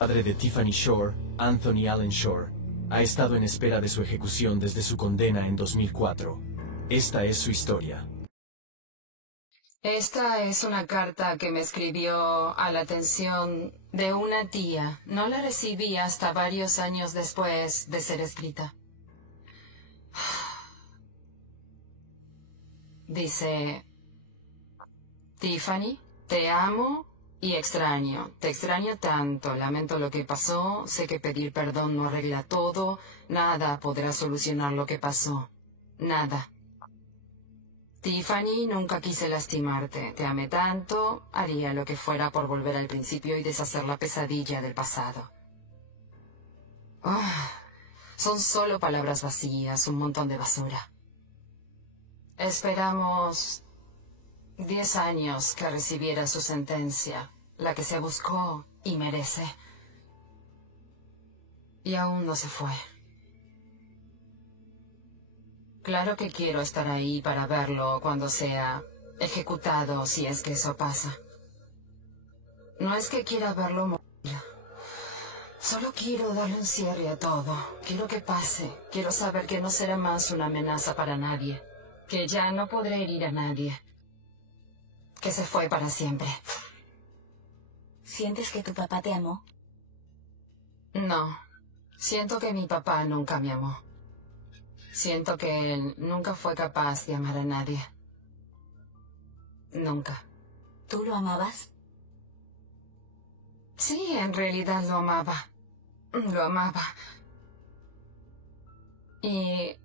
Padre de Tiffany Shore, Anthony Allen Shore, ha estado en espera de su ejecución desde su condena en 2004. Esta es su historia. Esta es una carta que me escribió a la atención de una tía. No la recibí hasta varios años después de ser escrita. Dice: Tiffany, te amo y extraño. Te extraño tanto. Lamento lo que pasó. Sé que pedir perdón no arregla todo. Nada podrá solucionar lo que pasó. Nada. Tiffany, nunca quise lastimarte. Te amé tanto, haría lo que fuera por volver al principio y deshacer la pesadilla del pasado. Son solo palabras vacías, un montón de basura. Esperamos 10 años que recibiera su sentencia, la que se buscó y merece. Y aún no se fue. Claro que quiero estar ahí para verlo cuando sea ejecutado, si es que eso pasa. No es que quiera verlo morir. Solo quiero darle un cierre a todo. Quiero que pase. Quiero saber que no será más una amenaza para nadie. Que ya no podré herir a nadie. Que se fue para siempre. ¿Sientes que tu papá te amó? No. Siento que mi papá nunca me amó. Siento que él nunca fue capaz de amar a nadie. Nunca. ¿Tú lo amabas? Sí, en realidad lo amaba. Lo amaba. Y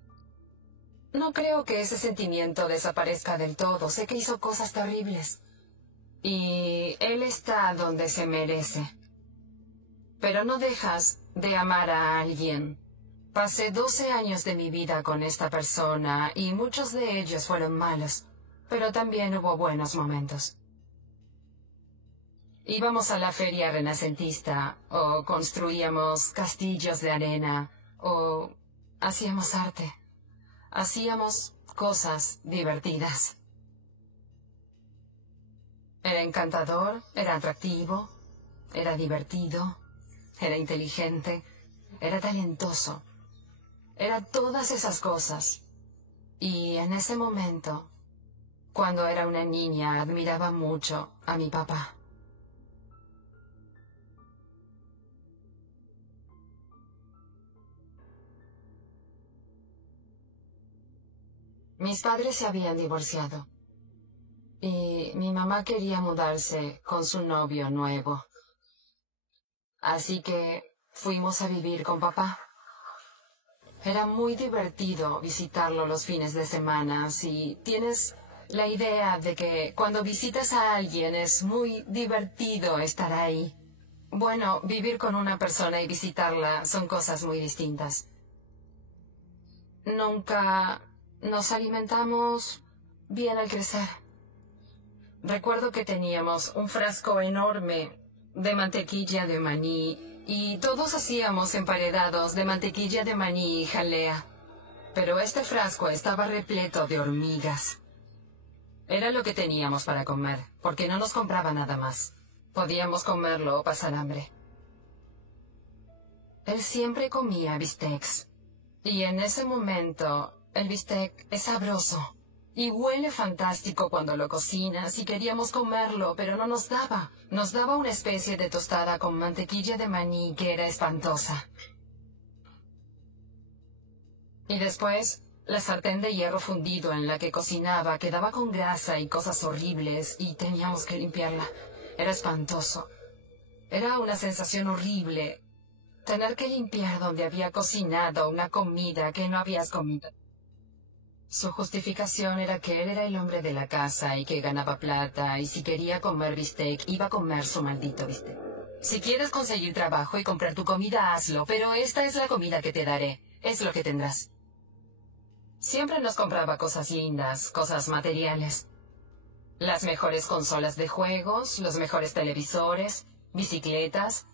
no creo que ese sentimiento desaparezca del todo. Sé que hizo cosas terribles. Y él está donde se merece. Pero no dejas de amar a alguien. Pasé 12 años de mi vida con esta persona y muchos de ellos fueron malos, pero también hubo buenos momentos. Íbamos a la feria renacentista, o construíamos castillos de arena, o hacíamos arte. Hacíamos cosas divertidas. Era encantador, era atractivo, era divertido, era inteligente, era talentoso. Era todas esas cosas. Y en ese momento, cuando era una niña, admiraba mucho a mi papá. Mis padres se habían divorciado. Y mi mamá quería mudarse con su novio nuevo. Así que fuimos a vivir con papá. Era muy divertido visitarlo los fines de semana. Si tienes la idea de que cuando visitas a alguien es muy divertido estar ahí. Bueno, vivir con una persona y visitarla son cosas muy distintas. Nunca nos alimentamos bien al crecer. Recuerdo que teníamos un frasco enorme de mantequilla de maní y todos hacíamos emparedados de mantequilla de maní y jalea. Pero este frasco estaba repleto de hormigas. Era lo que teníamos para comer, porque no nos compraba nada más. Podíamos comerlo o pasar hambre. Él siempre comía bistecs. Y en ese momento, el bistec es sabroso. Y huele fantástico cuando lo cocinas y queríamos comerlo, pero no nos daba. Nos daba una especie de tostada con mantequilla de maní que era espantosa. Y después, la sartén de hierro fundido en la que cocinaba quedaba con grasa y cosas horribles y teníamos que limpiarla. Era espantoso. Era una sensación horrible tener que limpiar donde había cocinado una comida que no habías comido. Su justificación era que él era el hombre de la casa y que ganaba plata, y si quería comer bistec, iba a comer su maldito bistec. Si quieres conseguir trabajo y comprar tu comida, hazlo, pero esta es la comida que te daré. Es lo que tendrás. Siempre nos compraba cosas lindas, cosas materiales. Las mejores consolas de juegos, los mejores televisores, bicicletas.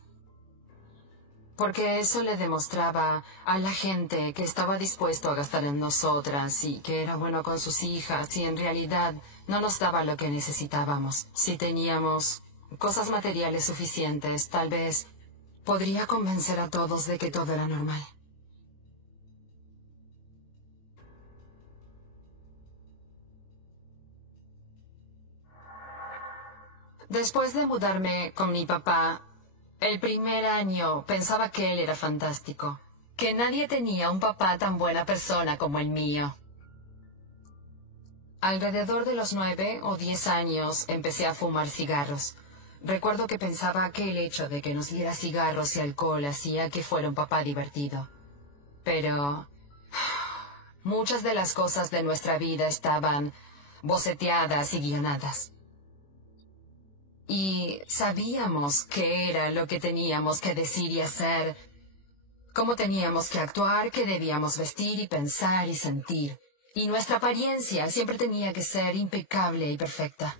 Porque eso le demostraba a la gente que estaba dispuesto a gastar en nosotras y que era bueno con sus hijas y en realidad no nos daba lo que necesitábamos. Si teníamos cosas materiales suficientes, tal vez podría convencer a todos de que todo era normal. Después de mudarme con mi papá, el primer año pensaba que él era fantástico, que nadie tenía un papá tan buena persona como el mío. Alrededor de los 9 o 10 años empecé a fumar cigarros. Recuerdo que pensaba que el hecho de que nos diera cigarros y alcohol hacía que fuera un papá divertido. Pero muchas de las cosas de nuestra vida estaban boceteadas y guionadas. Y sabíamos qué era lo que teníamos que decir y hacer, cómo teníamos que actuar, qué debíamos vestir y pensar y sentir. Y nuestra apariencia siempre tenía que ser impecable y perfecta.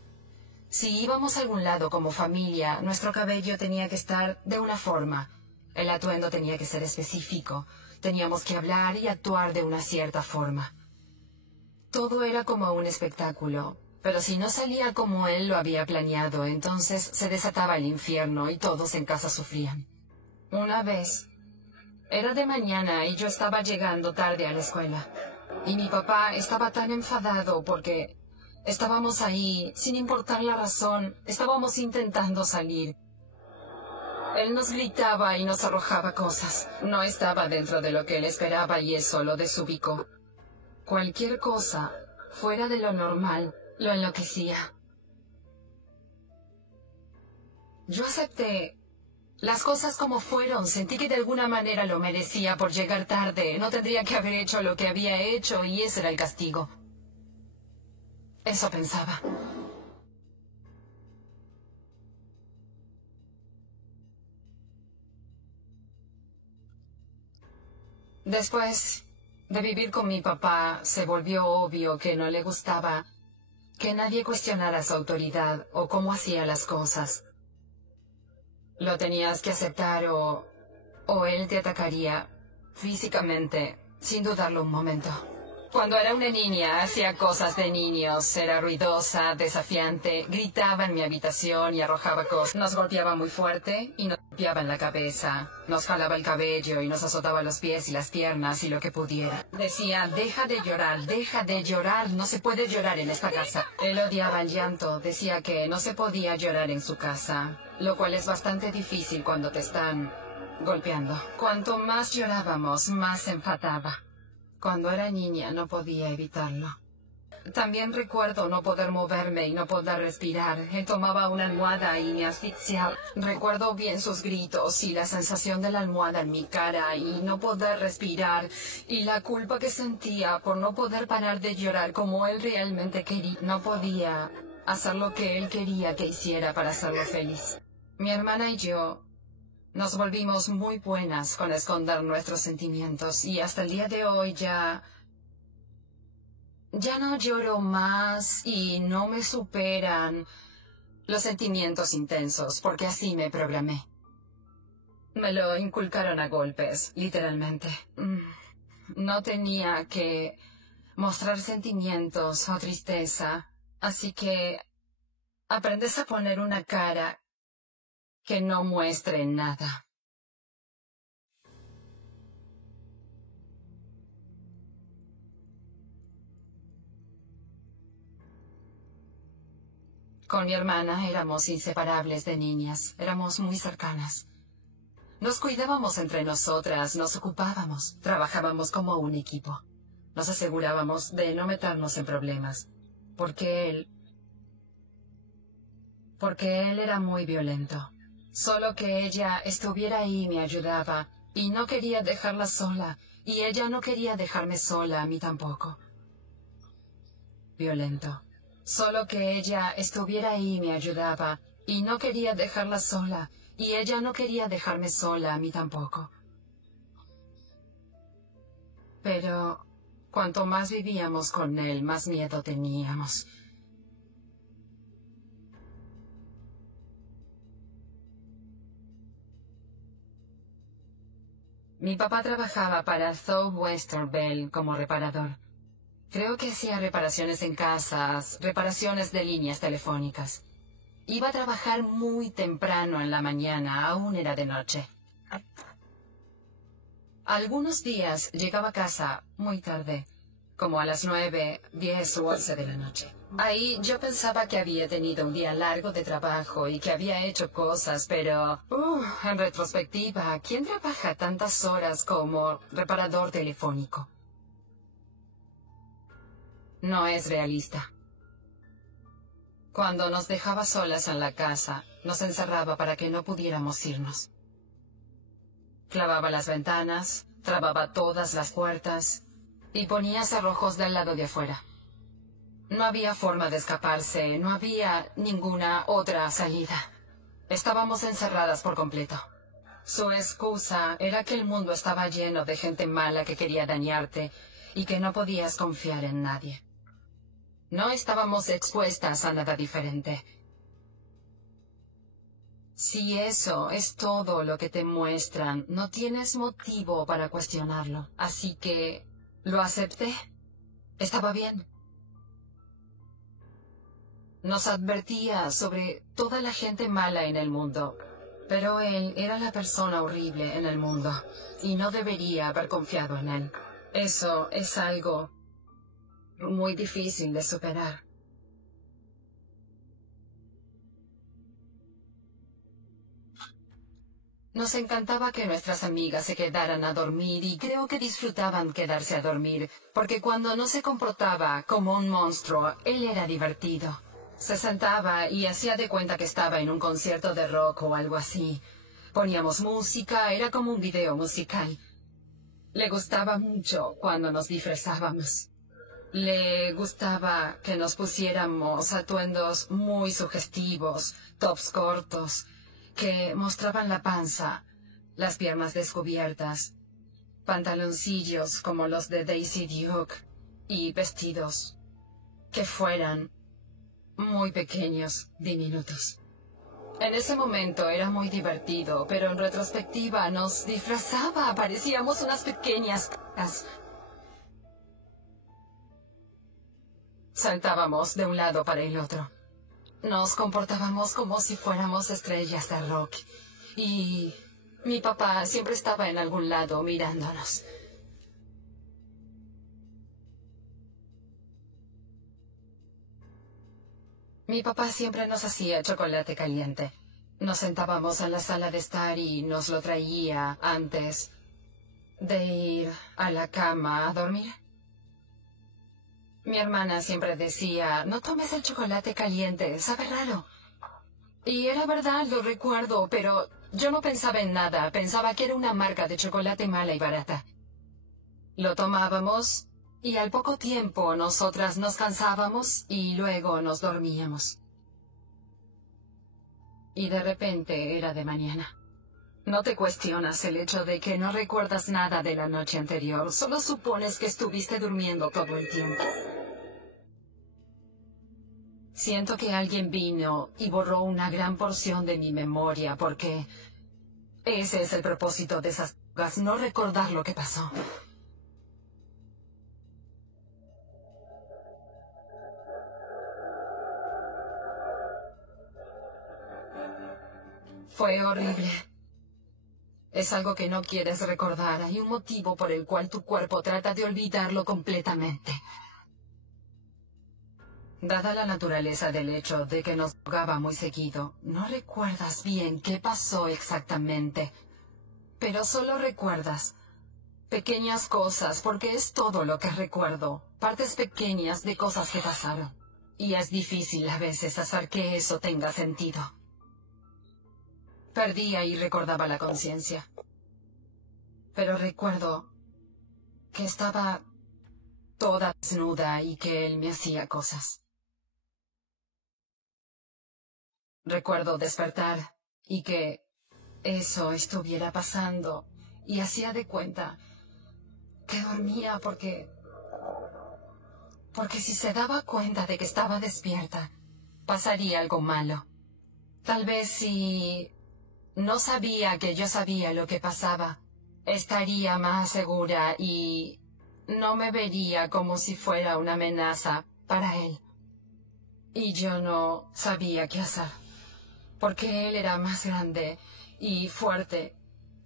Si íbamos a algún lado como familia, nuestro cabello tenía que estar de una forma. El atuendo tenía que ser específico. Teníamos que hablar y actuar de una cierta forma. Todo era como un espectáculo. Pero si no salía como él lo había planeado, entonces se desataba el infierno y todos en casa sufrían. Una vez, era de mañana y yo estaba llegando tarde a la escuela. Y mi papá estaba tan enfadado porque estábamos ahí, sin importar la razón, estábamos intentando salir. Él nos gritaba y nos arrojaba cosas. No estaba dentro de lo que él esperaba y eso lo desubicó. Cualquier cosa fuera de lo normal lo enloquecía. Yo acepté las cosas como fueron. Sentí que de alguna manera lo merecía por llegar tarde. No tendría que haber hecho lo que había hecho y ese era el castigo. Eso pensaba. Después de vivir con mi papá, se volvió obvio que no le gustaba que nadie cuestionara su autoridad o cómo hacía las cosas. Lo tenías que aceptar o él te atacaría físicamente, sin dudarlo un momento. Cuando era una niña, hacía cosas de niños. Era ruidosa, desafiante, gritaba en mi habitación y arrojaba cosas. Nos golpeaba muy fuerte y nos golpeaba en la cabeza. Nos jalaba el cabello y nos azotaba los pies y las piernas y lo que pudiera. Decía, deja de llorar, no se puede llorar en esta casa. Él odiaba el llanto, decía que no se podía llorar en su casa, lo cual es bastante difícil cuando te están golpeando. Cuanto más llorábamos, más se enfadaba. Cuando era niña no podía evitarlo. También recuerdo no poder moverme y no poder respirar. Él tomaba una almohada y me asfixiaba. Recuerdo bien sus gritos y la sensación de la almohada en mi cara y no poder respirar y la culpa que sentía por no poder parar de llorar como él realmente quería. No podía hacer lo que él quería que hiciera para hacerlo feliz. Mi hermana y yo nos volvimos muy buenas con esconder nuestros sentimientos y hasta el día de hoy ya no lloro más y no me superan los sentimientos intensos porque así me programé. Me lo inculcaron a golpes, literalmente. No tenía que mostrar sentimientos o tristeza, así que aprendes a poner una cara que no muestre nada. Con mi hermana éramos inseparables de niñas, éramos muy cercanas. Nos cuidábamos entre nosotras, nos ocupábamos, trabajábamos como un equipo. Nos asegurábamos de no meternos en problemas, porque él era muy violento. Solo que ella estuviera ahí me ayudaba, y no quería dejarla sola, y ella no quería dejarme sola, a mí tampoco. Violento. Solo que ella estuviera ahí me ayudaba, y no quería dejarla sola, y ella no quería dejarme sola, a mí tampoco. Pero cuanto más vivíamos con él, más miedo teníamos. Mi papá trabajaba para Southwestern Bell como reparador. Creo que hacía reparaciones en casas, reparaciones de líneas telefónicas. Iba a trabajar muy temprano en la mañana, aún era de noche. Algunos días llegaba a casa muy tarde, como a las 9, 10 u 11 de la noche. Ahí yo pensaba que había tenido un día largo de trabajo y que había hecho cosas, pero en retrospectiva, ¿quién trabaja tantas horas como reparador telefónico? No es realista. Cuando nos dejaba solas en la casa, nos encerraba para que no pudiéramos irnos. Clavaba las ventanas, trababa todas las puertas y ponía cerrojos del lado de afuera. No había forma de escaparse, no había ninguna otra salida. Estábamos encerradas por completo. Su excusa era que el mundo estaba lleno de gente mala que quería dañarte y que no podías confiar en nadie. No estábamos expuestas a nada diferente. Si eso es todo lo que te muestran, no tienes motivo para cuestionarlo. Así que lo acepté. Estaba bien. Nos advertía sobre toda la gente mala en el mundo, pero él era la persona horrible en el mundo y no debería haber confiado en él. Eso es algo muy difícil de superar. Nos encantaba que nuestras amigas se quedaran a dormir y creo que disfrutaban quedarse a dormir, porque cuando no se comportaba como un monstruo, él era divertido. Se sentaba y hacía de cuenta que estaba en un concierto de rock o algo así. Poníamos música, era como un video musical. Le gustaba mucho cuando nos disfrazábamos. Le gustaba que nos pusiéramos atuendos muy sugestivos, tops cortos, que mostraban la panza, las piernas descubiertas, pantaloncillos como los de Daisy Duke y vestidos que fueran muy pequeños, diminutos. En ese momento era muy divertido, pero en retrospectiva nos disfrazaba, parecíamos unas pequeñas c***as. Saltábamos de un lado para el otro. Nos comportábamos como si fuéramos estrellas de rock. Y mi papá siempre estaba en algún lado mirándonos. Mi papá siempre nos hacía chocolate caliente. Nos sentábamos en la sala de estar y nos lo traía antes de ir a la cama a dormir. Mi hermana siempre decía, no tomes el chocolate caliente, sabe raro. Y era verdad, lo recuerdo, pero yo no pensaba en nada, pensaba que era una marca de chocolate mala y barata. Lo tomábamos y al poco tiempo nosotras nos cansábamos y luego nos dormíamos. Y de repente era de mañana. No te cuestionas el hecho de que no recuerdas nada de la noche anterior, solo supones que estuviste durmiendo todo el tiempo. Siento que alguien vino y borró una gran porción de mi memoria porque ese es el propósito de esas drogas, no recordar lo que pasó. Fue horrible. Es algo que no quieres recordar. Hay un motivo por el cual tu cuerpo trata de olvidarlo completamente. Dada la naturaleza del hecho de que nos drogaba muy seguido, no recuerdas bien qué pasó exactamente. Pero solo recuerdas pequeñas cosas, porque es todo lo que recuerdo. Partes pequeñas de cosas que pasaron. Y es difícil a veces hacer que eso tenga sentido. Perdía y recordaba la conciencia. Pero recuerdo que estaba toda desnuda y que él me hacía cosas. Recuerdo despertar y que eso estuviera pasando y hacía de cuenta que dormía porque si se daba cuenta de que estaba despierta, pasaría algo malo. Tal vez si no sabía que yo sabía lo que pasaba, estaría más segura y no me vería como si fuera una amenaza para él. Y yo no sabía qué hacer, porque él era más grande y fuerte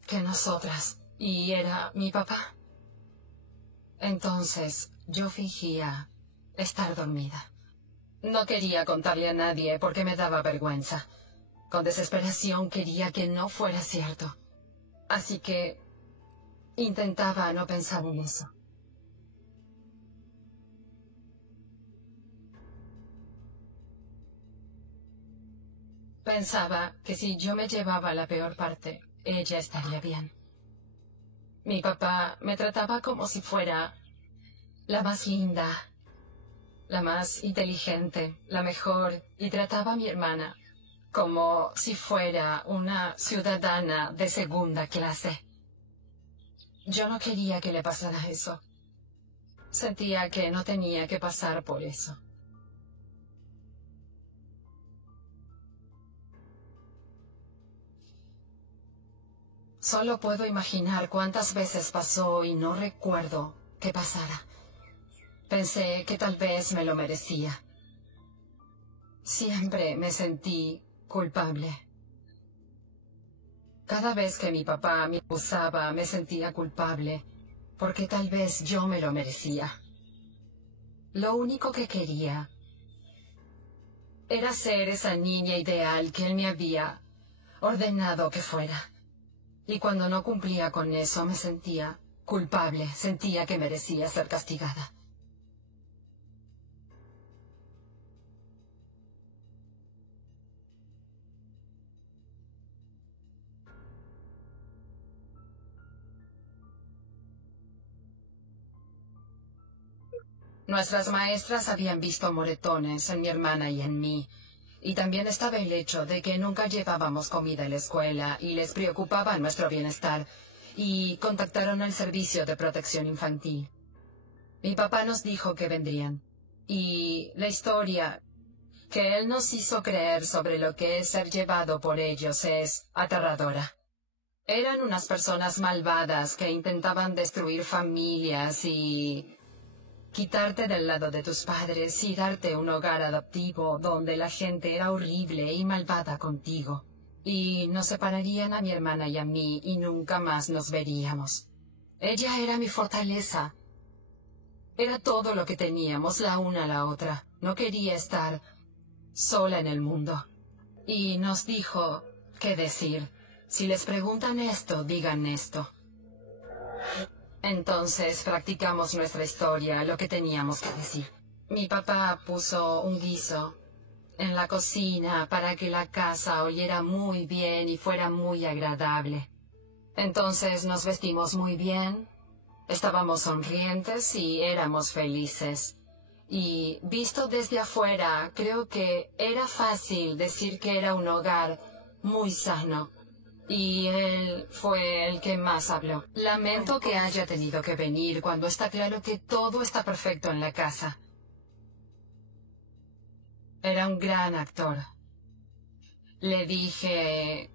que nosotras, y era mi papá. Entonces, yo fingía estar dormida. No quería contarle a nadie porque me daba vergüenza. Con desesperación quería que no fuera cierto. Así que intentaba no pensar en eso. Pensaba que si yo me llevaba la peor parte, ella estaría bien. Mi papá me trataba como si fuera la más linda, la más inteligente, la mejor, y trataba a mi hermana como si fuera una ciudadana de segunda clase. Yo no quería que le pasara eso. Sentía que no tenía que pasar por eso. Solo puedo imaginar cuántas veces pasó y no recuerdo qué pasara. Pensé que tal vez me lo merecía. Siempre me sentí culpable. Cada vez que mi papá me acusaba, me sentía culpable, porque tal vez yo me lo merecía. Lo único que quería era ser esa niña ideal que él me había ordenado que fuera. Y cuando no cumplía con eso, me sentía culpable, sentía que merecía ser castigada. Nuestras maestras habían visto moretones en mi hermana y en mí. Y también estaba el hecho de que nunca llevábamos comida en la escuela y les preocupaba nuestro bienestar. Y contactaron al Servicio de Protección Infantil. Mi papá nos dijo que vendrían. Y la historia que él nos hizo creer sobre lo que es ser llevado por ellos es aterradora. Eran unas personas malvadas que intentaban destruir familias y quitarte del lado de tus padres y darte un hogar adoptivo donde la gente era horrible y malvada contigo. Y nos separarían a mi hermana y a mí y nunca más nos veríamos. Ella era mi fortaleza. Era todo lo que teníamos la una a la otra. No quería estar sola en el mundo. Y nos dijo qué decir. Si les preguntan esto, digan esto. Entonces practicamos nuestra historia, lo que teníamos que decir. Mi papá puso un guiso en la cocina para que la casa oliera muy bien y fuera muy agradable. Entonces nos vestimos muy bien, estábamos sonrientes y éramos felices. Y visto desde afuera, creo que era fácil decir que era un hogar muy sano. Y él fue el que más habló. Lamento que haya tenido que venir cuando está claro que todo está perfecto en la casa. Era un gran actor. Le dije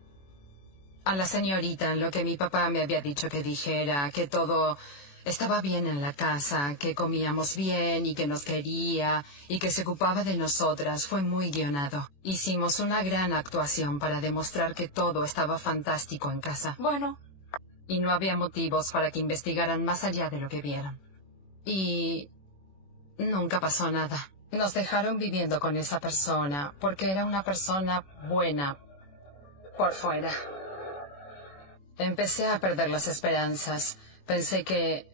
a la señorita lo que mi papá me había dicho que dijera, que todo estaba bien en la casa, que comíamos bien y que nos quería y que se ocupaba de nosotras. Fue muy guionado. Hicimos una gran actuación para demostrar que todo estaba fantástico en casa. Bueno. Y no había motivos para que investigaran más allá de lo que vieron. Y nunca pasó nada. Nos dejaron viviendo con esa persona porque era una persona buena por fuera. Empecé a perder las esperanzas. Pensé que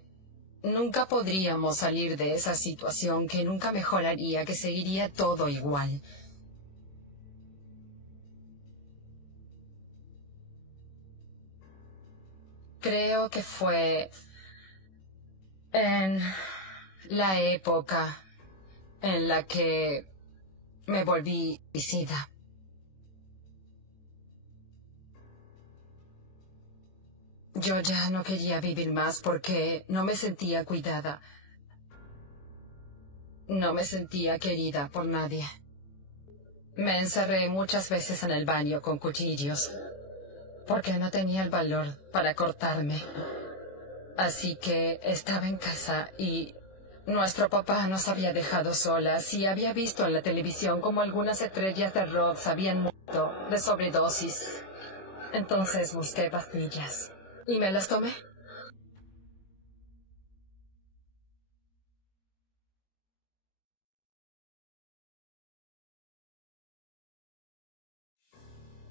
nunca podríamos salir de esa situación, que nunca mejoraría, que seguiría todo igual. Creo que fue en la época en la que me volví suicida. Yo ya no quería vivir más porque no me sentía cuidada. No me sentía querida por nadie. Me encerré muchas veces en el baño con cuchillos porque no tenía el valor para cortarme. Así que estaba en casa y nuestro papá nos había dejado solas y había visto en la televisión como algunas estrellas de rock habían muerto de sobredosis. Entonces busqué pastillas. y me las tomé.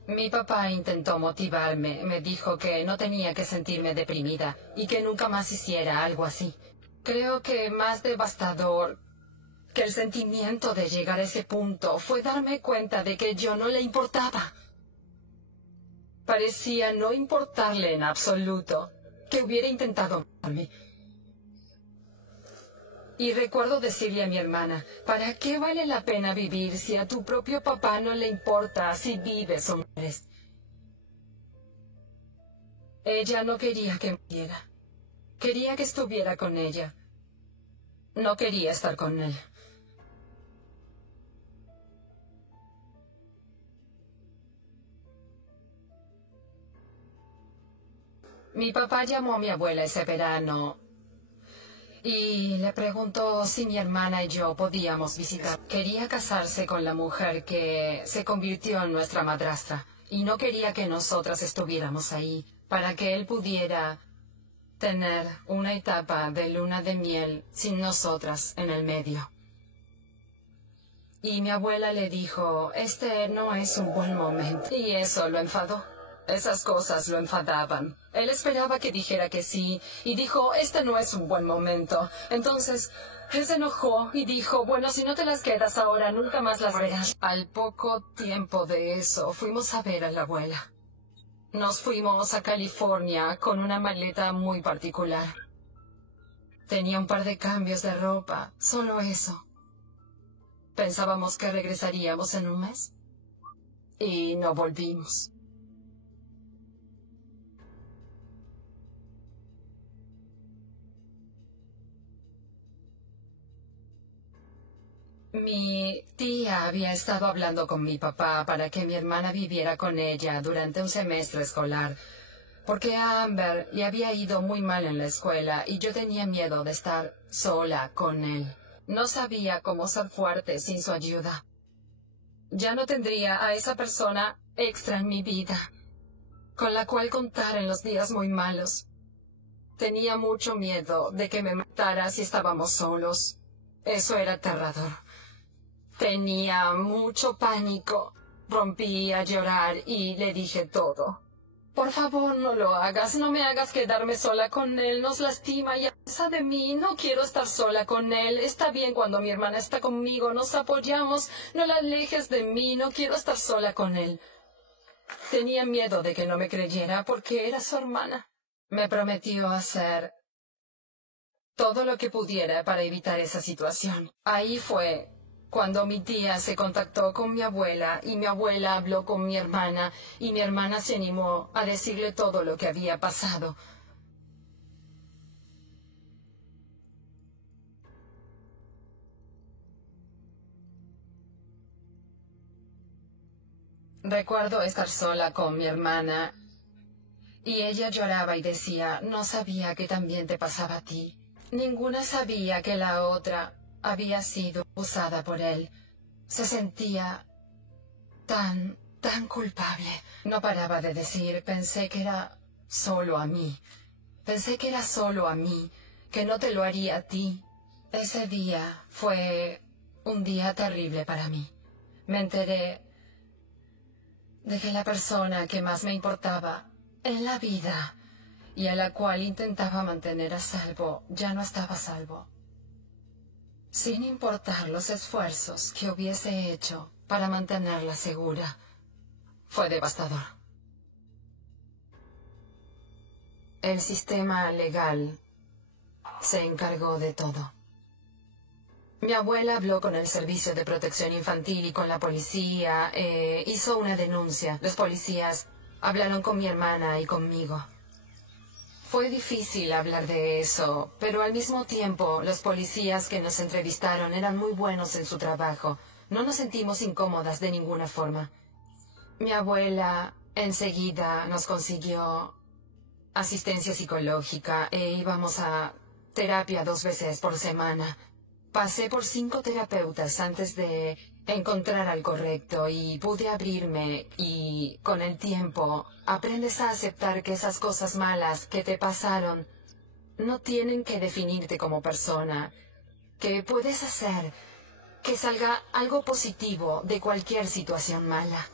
Mi papá intentó motivarme, me dijo que no tenía que sentirme deprimida y que nunca más hiciera algo así. Creo que más devastador que el sentimiento de llegar a ese punto fue darme cuenta de que yo no le importaba. Parecía no importarle en absoluto que hubiera intentado matarme. Y recuerdo decirle a mi hermana, ¿para qué vale la pena vivir si a tu propio papá no le importa si vives o mueres? Ella no quería que muriera. Quería que estuviera con ella. No quería estar con él. Mi papá llamó a mi abuela ese verano y le preguntó si mi hermana y yo podíamos visitar. Quería casarse con la mujer que se convirtió en nuestra madrastra y no quería que nosotras estuviéramos ahí para que él pudiera tener una etapa de luna de miel sin nosotras en el medio. Y mi abuela le dijo, este no es un buen momento. Y eso lo enfadó. Esas cosas lo enfadaban. Él esperaba que dijera que sí, y dijo, este no es un buen momento. Entonces, él se enojó y dijo, bueno, si no te las quedas ahora, nunca más las verás. Al poco tiempo de eso, fuimos a ver a la abuela. Nos fuimos a California con una maleta muy particular. Tenía un par de cambios de ropa, solo eso. Pensábamos que regresaríamos en un mes. Y no volvimos. Mi tía había estado hablando con mi papá para que mi hermana viviera con ella durante un semestre escolar, porque a Amber le había ido muy mal en la escuela y yo tenía miedo de estar sola con él. No sabía cómo ser fuerte sin su ayuda. Ya no tendría a esa persona extra en mi vida, con la cual contar en los días muy malos. Tenía mucho miedo de que me matara si estábamos solos. Eso era aterrador. Tenía mucho pánico. Rompí a llorar y le dije todo. Por favor, no lo hagas. No me hagas quedarme sola con él. Nos lastima y abusa de mí. No quiero estar sola con él. Está bien cuando mi hermana está conmigo. Nos apoyamos. No la alejes de mí. No quiero estar sola con él. Tenía miedo de que no me creyera porque era su hermana. Me prometió hacer todo lo que pudiera para evitar esa situación. Ahí fue cuando mi tía se contactó con mi abuela y mi abuela habló con mi hermana y mi hermana se animó a decirle todo lo que había pasado. Recuerdo estar sola con mi hermana y ella lloraba y decía, no sabía que también te pasaba a ti. Ninguna sabía que la otra había sido abusada por él. Se sentía tan culpable. No paraba de decir, pensé que era solo a mí. Pensé que era solo a mí, que no te lo haría a ti. Ese día fue un día terrible para mí. Me enteré de que la persona que más me importaba en la vida y a la cual intentaba mantener a salvo, ya no estaba a salvo. Sin importar los esfuerzos que hubiese hecho para mantenerla segura, fue devastador. El sistema legal se encargó de todo. Mi abuela habló con el Servicio de Protección Infantil y con la policía, hizo una denuncia. Los policías hablaron con mi hermana y conmigo. Fue difícil hablar de eso, pero al mismo tiempo los policías que nos entrevistaron eran muy buenos en su trabajo. No nos sentimos incómodas de ninguna forma. Mi abuela enseguida nos consiguió asistencia psicológica e íbamos a terapia 2 veces por semana. Pasé por 5 terapeutas antes de encontrar al correcto y pude abrirme y con el tiempo aprendes a aceptar que esas cosas malas que te pasaron no tienen que definirte como persona, que puedes hacer que salga algo positivo de cualquier situación mala.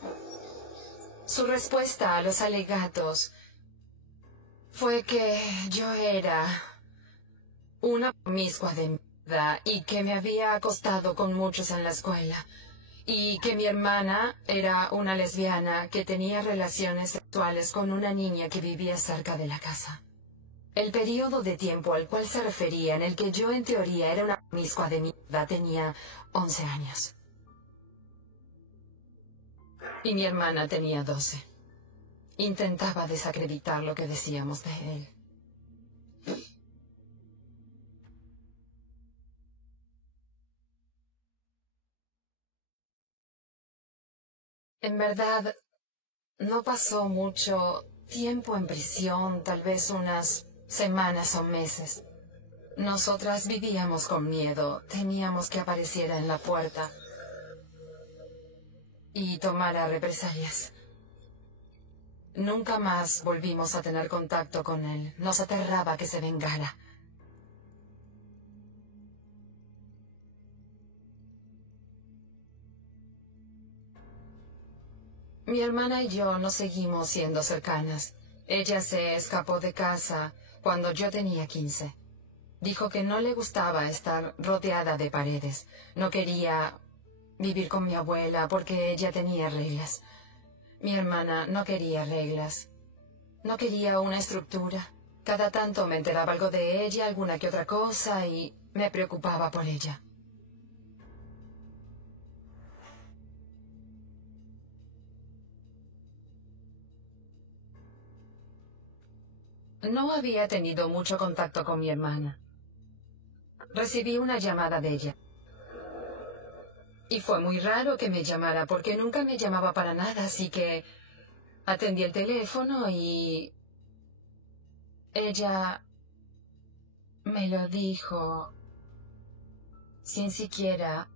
Su respuesta a los alegatos fue que yo era una promiscua de mierda y que me había acostado con muchos en la escuela y que mi hermana era una lesbiana que tenía relaciones sexuales con una niña que vivía cerca de la casa. El periodo de tiempo al cual se refería en el que yo en teoría era una promiscua de mierda tenía 11 años. Y mi hermana tenía 12. Intentaba desacreditar lo que decíamos de él. En verdad, no pasó mucho tiempo en prisión, tal vez unas semanas o meses. Nosotras vivíamos con miedo, temíamos que apareciera en la puerta y tomara represalias. Nunca más volvimos a tener contacto con él. Nos aterraba que se vengara. Mi hermana y yo no seguimos siendo cercanas. Ella se escapó de casa cuando yo tenía 15. Dijo que no le gustaba estar rodeada de paredes. No quería vivir con mi abuela porque ella tenía reglas. Mi hermana no quería reglas. No quería una estructura. Cada tanto me enteraba algo de ella, alguna que otra cosa, y me preocupaba por ella. No había tenido mucho contacto con mi hermana. Recibí una llamada de ella. Y fue muy raro que me llamara, porque nunca me llamaba para nada, así que atendí el teléfono y ella me lo dijo sin siquiera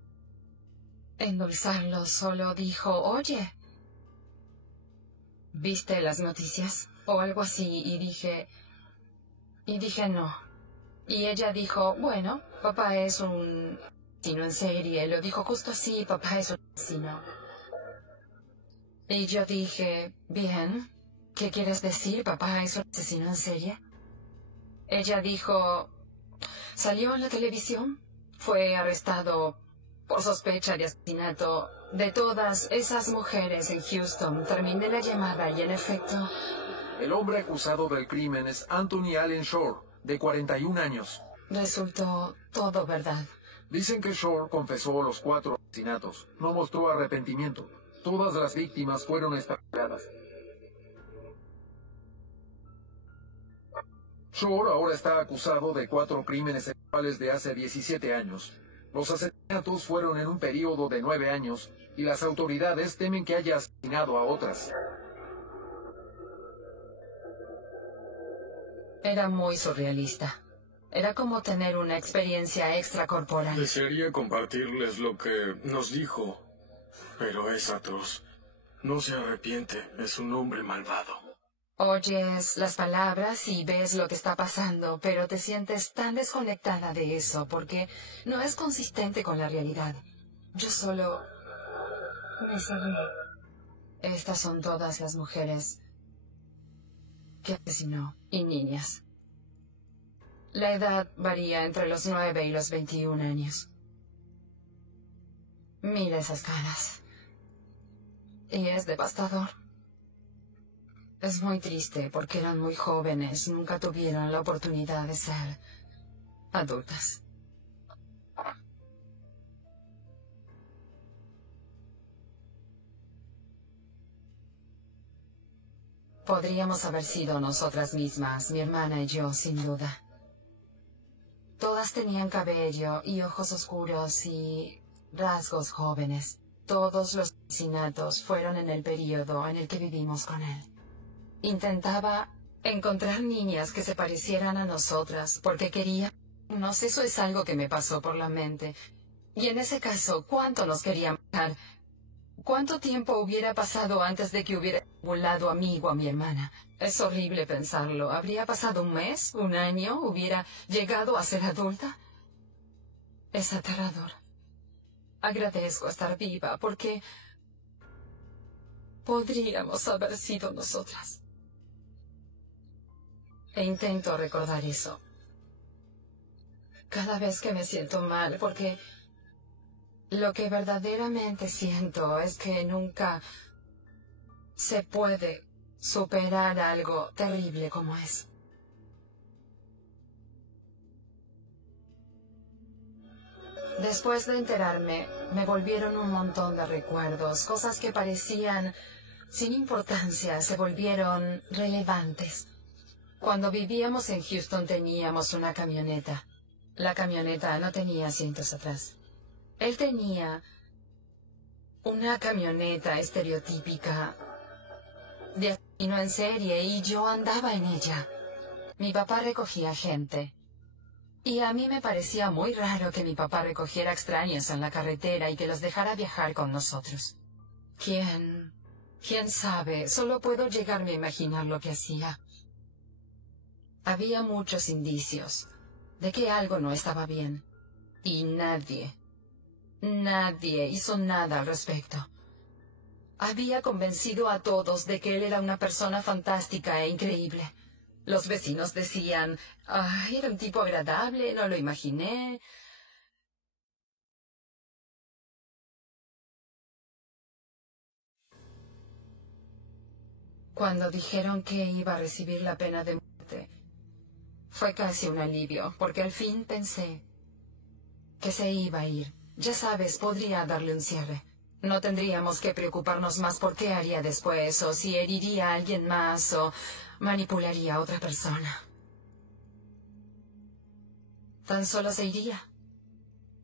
endulzarlo, solo dijo, oye, ¿viste las noticias? O algo así, y dije no. Y ella dijo, bueno, papá es un asesino en serie. Lo dijo justo así, papá es un asesino. Y yo dije, bien, ¿qué quieres decir, papá es un asesino en serie? Ella dijo, salió en la televisión, fue arrestado por sospecha de asesinato de todas esas mujeres en Houston. Terminé la llamada y en efecto... El hombre acusado del crimen es Anthony Allen Shore, de 41 años. Resultó todo verdad. Dicen que Shore confesó los 4 asesinatos. No mostró arrepentimiento. Todas las víctimas fueron estranguladas. Shore ahora está acusado de 4 crímenes sexuales de hace 17 años. Los asesinatos fueron en un periodo de 9 años y las autoridades temen que haya asesinado a otras. Era muy surrealista. Era como tener una experiencia extracorporal. Desearía compartirles lo que nos dijo, pero es atroz. No se arrepiente, es un hombre malvado. Oyes las palabras y ves lo que está pasando, pero te sientes tan desconectada de eso porque no es consistente con la realidad. Yo solo me sabía. Estas son todas las mujeres que asesinó y niñas. La edad varía entre los 9 y los 21 años. Mira esas caras. Y es devastador. Es muy triste porque eran muy jóvenes, nunca tuvieron la oportunidad de ser adultas. Podríamos haber sido nosotras mismas, mi hermana y yo, sin duda. Todas tenían cabello y ojos oscuros y rasgos jóvenes. Todos los asesinatos fueron en el periodo en el que vivimos con él. Intentaba encontrar niñas que se parecieran a nosotras porque quería... No sé, eso es algo que me pasó por la mente. Y en ese caso, ¿cuánto nos querían matar? ¿Cuánto tiempo hubiera pasado antes de que hubiera volado a mí o a mi hermana? Es horrible pensarlo. ¿Habría pasado un mes? ¿Un año? ¿Hubiera llegado a ser adulta? Es aterrador. Agradezco estar viva porque podríamos haber sido nosotras. E intento recordar eso cada vez que me siento mal, porque lo que verdaderamente siento es que nunca se puede superar algo terrible como es. Después de enterarme, me volvieron un montón de recuerdos, cosas que parecían sin importancia, se volvieron relevantes. Cuando vivíamos en Houston teníamos una camioneta. La camioneta no tenía asientos atrás. Él tenía una camioneta estereotípica de asesino en serie y yo andaba en ella. Mi papá recogía gente. Y a mí me parecía muy raro que mi papá recogiera extraños en la carretera y que los dejara viajar con nosotros. ¿Quién sabe? Solo puedo llegarme a imaginar lo que hacía. Había muchos indicios de que algo no estaba bien. Y nadie hizo nada al respecto. Había convencido a todos de que él era una persona fantástica e increíble. Los vecinos decían, era un tipo agradable, no lo imaginé. Cuando dijeron que iba a recibir la pena de muerte, fue casi un alivio, porque al fin pensé que se iba a ir. Ya sabes, podría darle un cierre. No tendríamos que preocuparnos más por qué haría después, o si heriría a alguien más, o manipularía a otra persona. Tan solo se iría.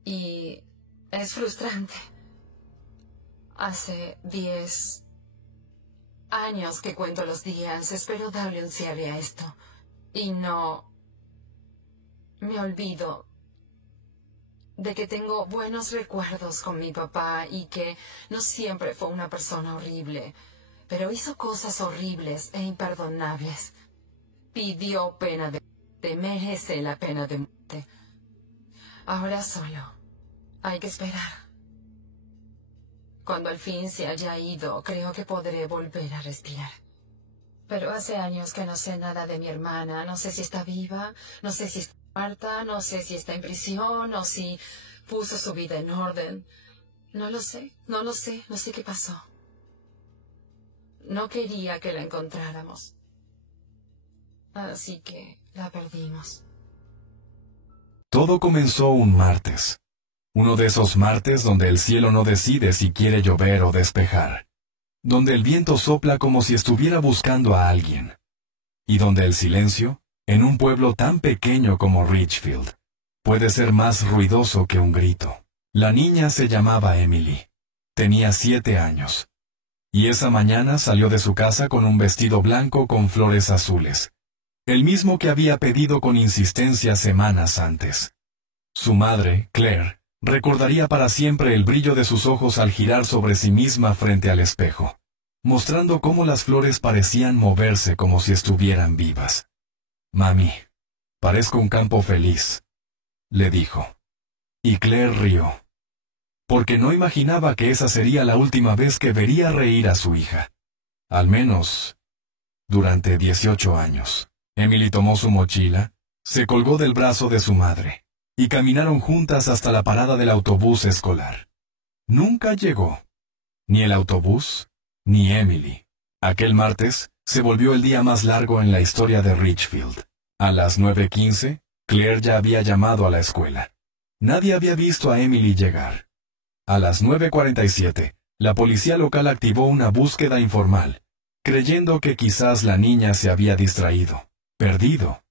Y es frustrante. Hace 10 años que cuento los días. Espero darle un cierre a esto. Y no me olvido de que tengo buenos recuerdos con mi papá y que no siempre fue una persona horrible, pero hizo cosas horribles e imperdonables. Pidió pena de muerte, merece la pena de muerte. Ahora solo hay que esperar. Cuando al fin se haya ido, creo que podré volver a respirar. Pero hace años que no sé nada de mi hermana. No sé si está viva, no sé si está muerta, no sé si está en prisión o si puso su vida en orden. No lo sé qué pasó. No quería que la encontráramos. Así que la perdimos. Todo comenzó un martes. Uno de esos martes donde el cielo no decide si quiere llover o despejar. Donde el viento sopla como si estuviera buscando a alguien. Y donde el silencio, en un pueblo tan pequeño como Richfield, puede ser más ruidoso que un grito. La niña se llamaba Emily. Tenía 7 años. Y esa mañana salió de su casa con un vestido blanco con flores azules. El mismo que había pedido con insistencia semanas antes. Su madre, Claire, recordaría para siempre el brillo de sus ojos al girar sobre sí misma frente al espejo, mostrando cómo las flores parecían moverse como si estuvieran vivas. «Mami, parezco un campo feliz», le dijo. Y Claire rió, porque no imaginaba que esa sería la última vez que vería reír a su hija. Al menos, durante 18 años. Emily tomó su mochila, se colgó del brazo de su madre, y caminaron juntas hasta la parada del autobús escolar. Nunca llegó. Ni el autobús, ni Emily. Aquel martes se volvió el día más largo en la historia de Richfield. A las 9:15, Claire ya había llamado a la escuela. Nadie había visto a Emily llegar. A las 9:47, la policía local activó una búsqueda informal, creyendo que quizás la niña se había distraído, perdido,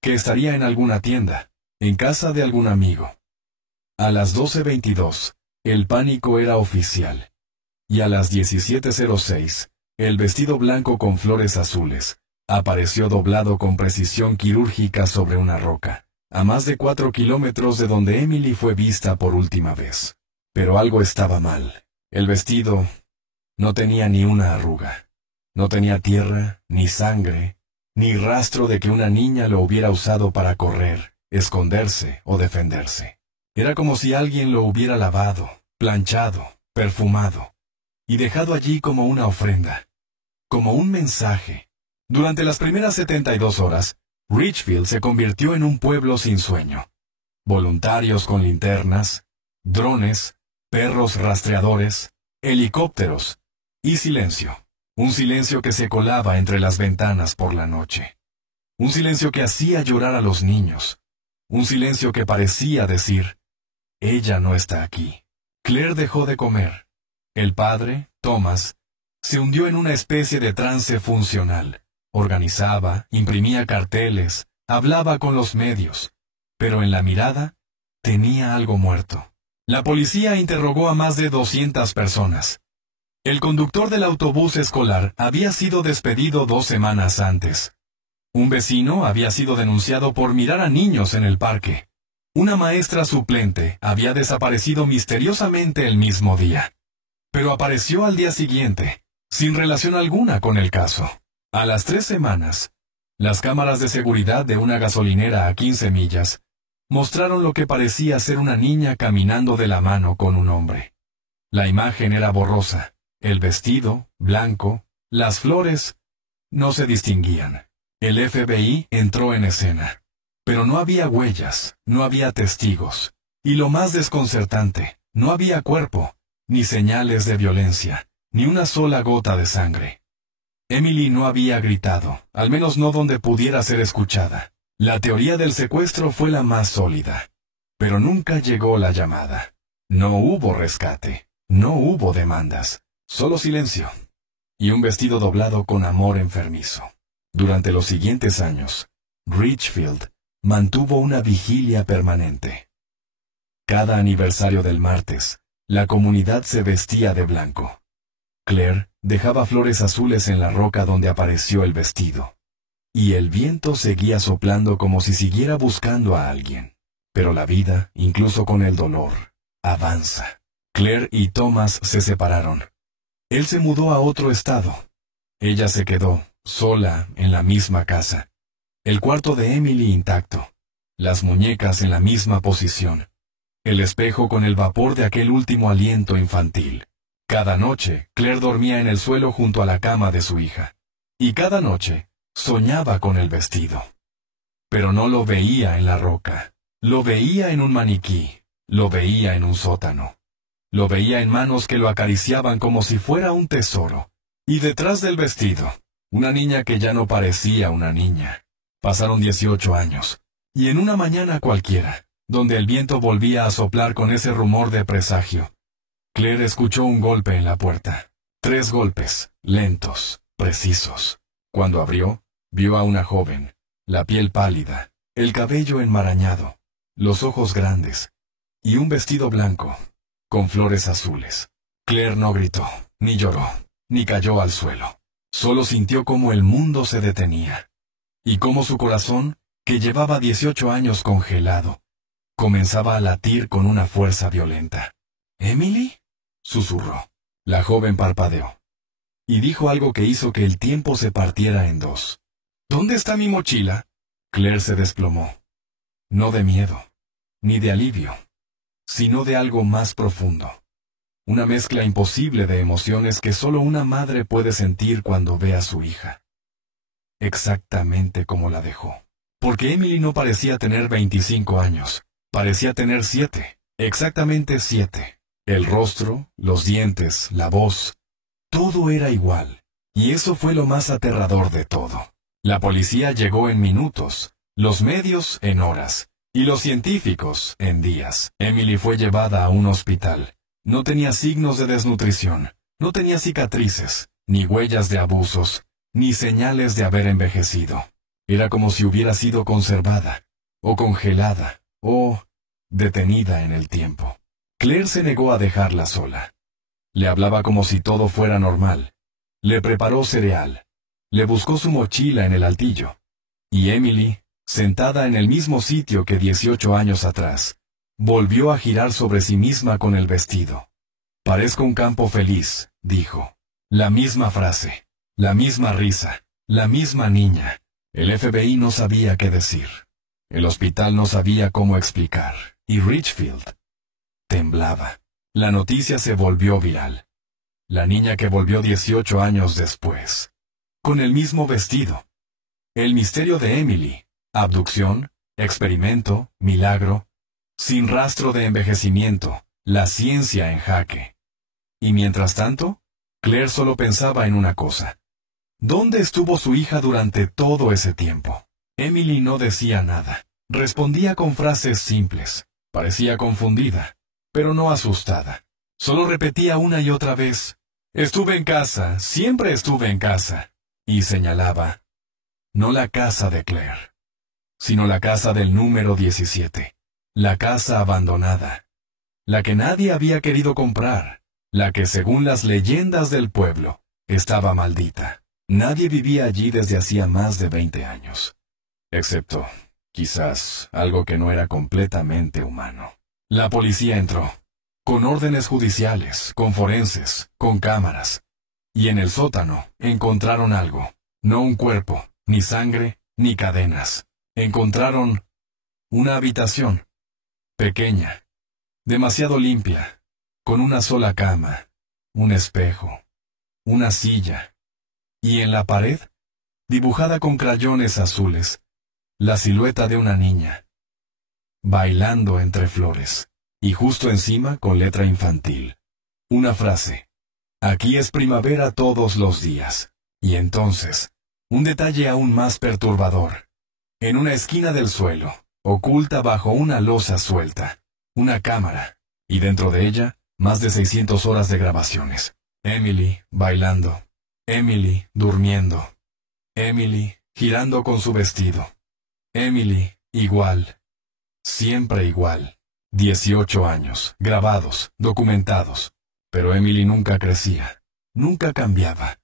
que estaría en alguna tienda, en casa de algún amigo. A las 12:22, el pánico era oficial. Y a las 17:06, el vestido blanco con flores azules apareció doblado con precisión quirúrgica sobre una roca, a más de 4 kilómetros de donde Emily fue vista por última vez. Pero algo estaba mal. El vestido no tenía ni una arruga. No tenía tierra, ni sangre, ni rastro de que una niña lo hubiera usado para correr, esconderse o defenderse. Era como si alguien lo hubiera lavado, planchado, perfumado, y dejado allí como una ofrenda, como un mensaje. Durante las primeras 72 horas, Richfield se convirtió en un pueblo sin sueño. Voluntarios con linternas, drones, perros rastreadores, helicópteros y silencio. Un silencio que se colaba entre las ventanas por la noche. Un silencio que hacía llorar a los niños. Un silencio que parecía decir, ella no está aquí. Claire dejó de comer. El padre, Thomas, se hundió en una especie de trance funcional. Organizaba, imprimía carteles, hablaba con los medios, pero en la mirada tenía algo muerto. La policía interrogó a más de 200 personas. El conductor del autobús escolar había sido despedido 2 semanas antes. Un vecino había sido denunciado por mirar a niños en el parque. Una maestra suplente había desaparecido misteriosamente el mismo día. Pero apareció al día siguiente, sin relación alguna con el caso. A las 3 semanas, las cámaras de seguridad de una gasolinera a 15 millas mostraron lo que parecía ser una niña caminando de la mano con un hombre. La imagen era borrosa. El vestido, blanco, las flores, no se distinguían. El FBI entró en escena. Pero no había huellas, no había testigos. Y lo más desconcertante, no había cuerpo, ni señales de violencia, ni una sola gota de sangre. Emily no había gritado, al menos no donde pudiera ser escuchada. La teoría del secuestro fue la más sólida. Pero nunca llegó la llamada. No hubo rescate, no hubo demandas. Solo silencio. Y un vestido doblado con amor enfermizo. Durante los siguientes años, Richfield mantuvo una vigilia permanente. Cada aniversario del martes, la comunidad se vestía de blanco. Claire dejaba flores azules en la roca donde apareció el vestido. Y el viento seguía soplando como si siguiera buscando a alguien. Pero la vida, incluso con el dolor, avanza. Claire y Thomas se separaron. Él se mudó a otro estado. Ella se quedó, sola, en la misma casa. El cuarto de Emily intacto. Las muñecas en la misma posición. El espejo con el vapor de aquel último aliento infantil. Cada noche, Claire dormía en el suelo junto a la cama de su hija. Y cada noche, soñaba con el vestido. Pero no lo veía en la roca. Lo veía en un maniquí. Lo veía en un sótano. Lo veía en manos que lo acariciaban como si fuera un tesoro. Y detrás del vestido, una niña que ya no parecía una niña. Pasaron 18 años. Y en una mañana cualquiera, donde el viento volvía a soplar con ese rumor de presagio, Claire escuchó un golpe en la puerta. 3 golpes, lentos, precisos. Cuando abrió, vio a una joven, la piel pálida, el cabello enmarañado, los ojos grandes, y un vestido blanco, con flores azules. Claire no gritó, ni lloró, ni cayó al suelo. Solo sintió cómo el mundo se detenía. Y cómo su corazón, que llevaba 18 años congelado, comenzaba a latir con una fuerza violenta. ¿Emily?, susurró. La joven parpadeó. Y dijo algo que hizo que el tiempo se partiera en 2. ¿Dónde está mi mochila? Claire se desplomó. No de miedo, ni de alivio, sino de algo más profundo. Una mezcla imposible de emociones que solo una madre puede sentir cuando ve a su hija. Exactamente como la dejó. Porque Emily no parecía tener 25 años, parecía tener 7, exactamente 7. El rostro, los dientes, la voz, todo era igual. Y eso fue lo más aterrador de todo. La policía llegó en minutos, los medios en horas, y los científicos en días. Emily fue llevada a un hospital. No tenía signos de desnutrición, no tenía cicatrices, ni huellas de abusos, ni señales de haber envejecido. Era como si hubiera sido conservada, o congelada, o detenida en el tiempo. Claire se negó a dejarla sola. Le hablaba como si todo fuera normal. Le preparó cereal. Le buscó su mochila en el altillo. Y Emily sentada en el mismo sitio que 18 años atrás, volvió a girar sobre sí misma con el vestido. «Parezco un campo feliz», dijo. La misma frase, la misma risa, la misma niña. El FBI no sabía qué decir. El hospital no sabía cómo explicar. Y Richfield temblaba. La noticia se volvió viral. La niña que volvió 18 años después. Con el mismo vestido. El misterio de Emily. Abducción, experimento, milagro. Sin rastro de envejecimiento. La ciencia en jaque. Y mientras tanto, Claire solo pensaba en una cosa. ¿Dónde estuvo su hija durante todo ese tiempo? Emily no decía nada. Respondía con frases simples. Parecía confundida, pero no asustada. Solo repetía una y otra vez: «Estuve en casa, siempre estuve en casa». Y señalaba, no la casa de Claire, sino la casa del número 17. La casa abandonada. La que nadie había querido comprar. La que, según las leyendas del pueblo, estaba maldita. Nadie vivía allí desde hacía más de 20 años. Excepto, quizás, algo que no era completamente humano. La policía entró. Con órdenes judiciales, con forenses, con cámaras. Y en el sótano encontraron algo. No un cuerpo, ni sangre, ni cadenas. Encontraron una habitación. Pequeña. Demasiado limpia. Con una sola cama, un espejo, una silla, y en la pared, dibujada con crayones azules, la silueta de una niña, bailando entre flores, y justo encima, con letra infantil, una frase: «Aquí es primavera todos los días». Y entonces, un detalle aún más perturbador. En una esquina del suelo, oculta bajo una losa suelta, una cámara, y dentro de ella, más de 600 horas de grabaciones. Emily bailando. Emily durmiendo. Emily girando con su vestido. Emily igual. Siempre igual. 18 años, grabados, documentados. Pero Emily nunca crecía. Nunca cambiaba.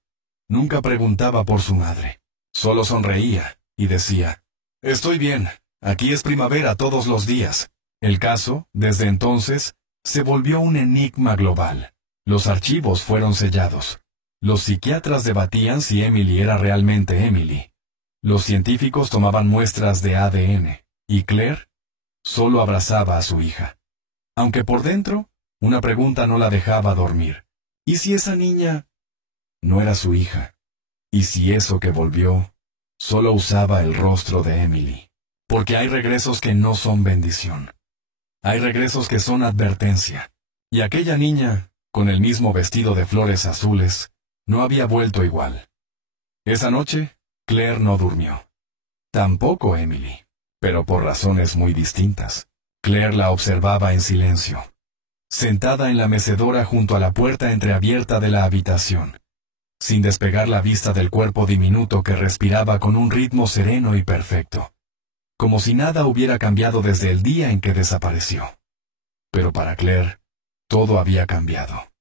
Nunca preguntaba por su madre. Solo sonreía y decía: «Estoy bien. Aquí es primavera todos los días». El caso, desde entonces, se volvió un enigma global. Los archivos fueron sellados. Los psiquiatras debatían si Emily era realmente Emily. Los científicos tomaban muestras de ADN, y Claire solo abrazaba a su hija. Aunque por dentro, una pregunta no la dejaba dormir. ¿Y si esa niña no era su hija? ¿Y si eso que volvió solo usaba el rostro de Emily? Porque hay regresos que no son bendición. Hay regresos que son advertencia. Y aquella niña, con el mismo vestido de flores azules, no había vuelto igual. Esa noche, Claire no durmió. Tampoco Emily, pero por razones muy distintas. Claire la observaba en silencio, sentada en la mecedora junto a la puerta entreabierta de la habitación, sin despegar la vista del cuerpo diminuto que respiraba con un ritmo sereno y perfecto. Como si nada hubiera cambiado desde el día en que desapareció. Pero para Claire, todo había cambiado.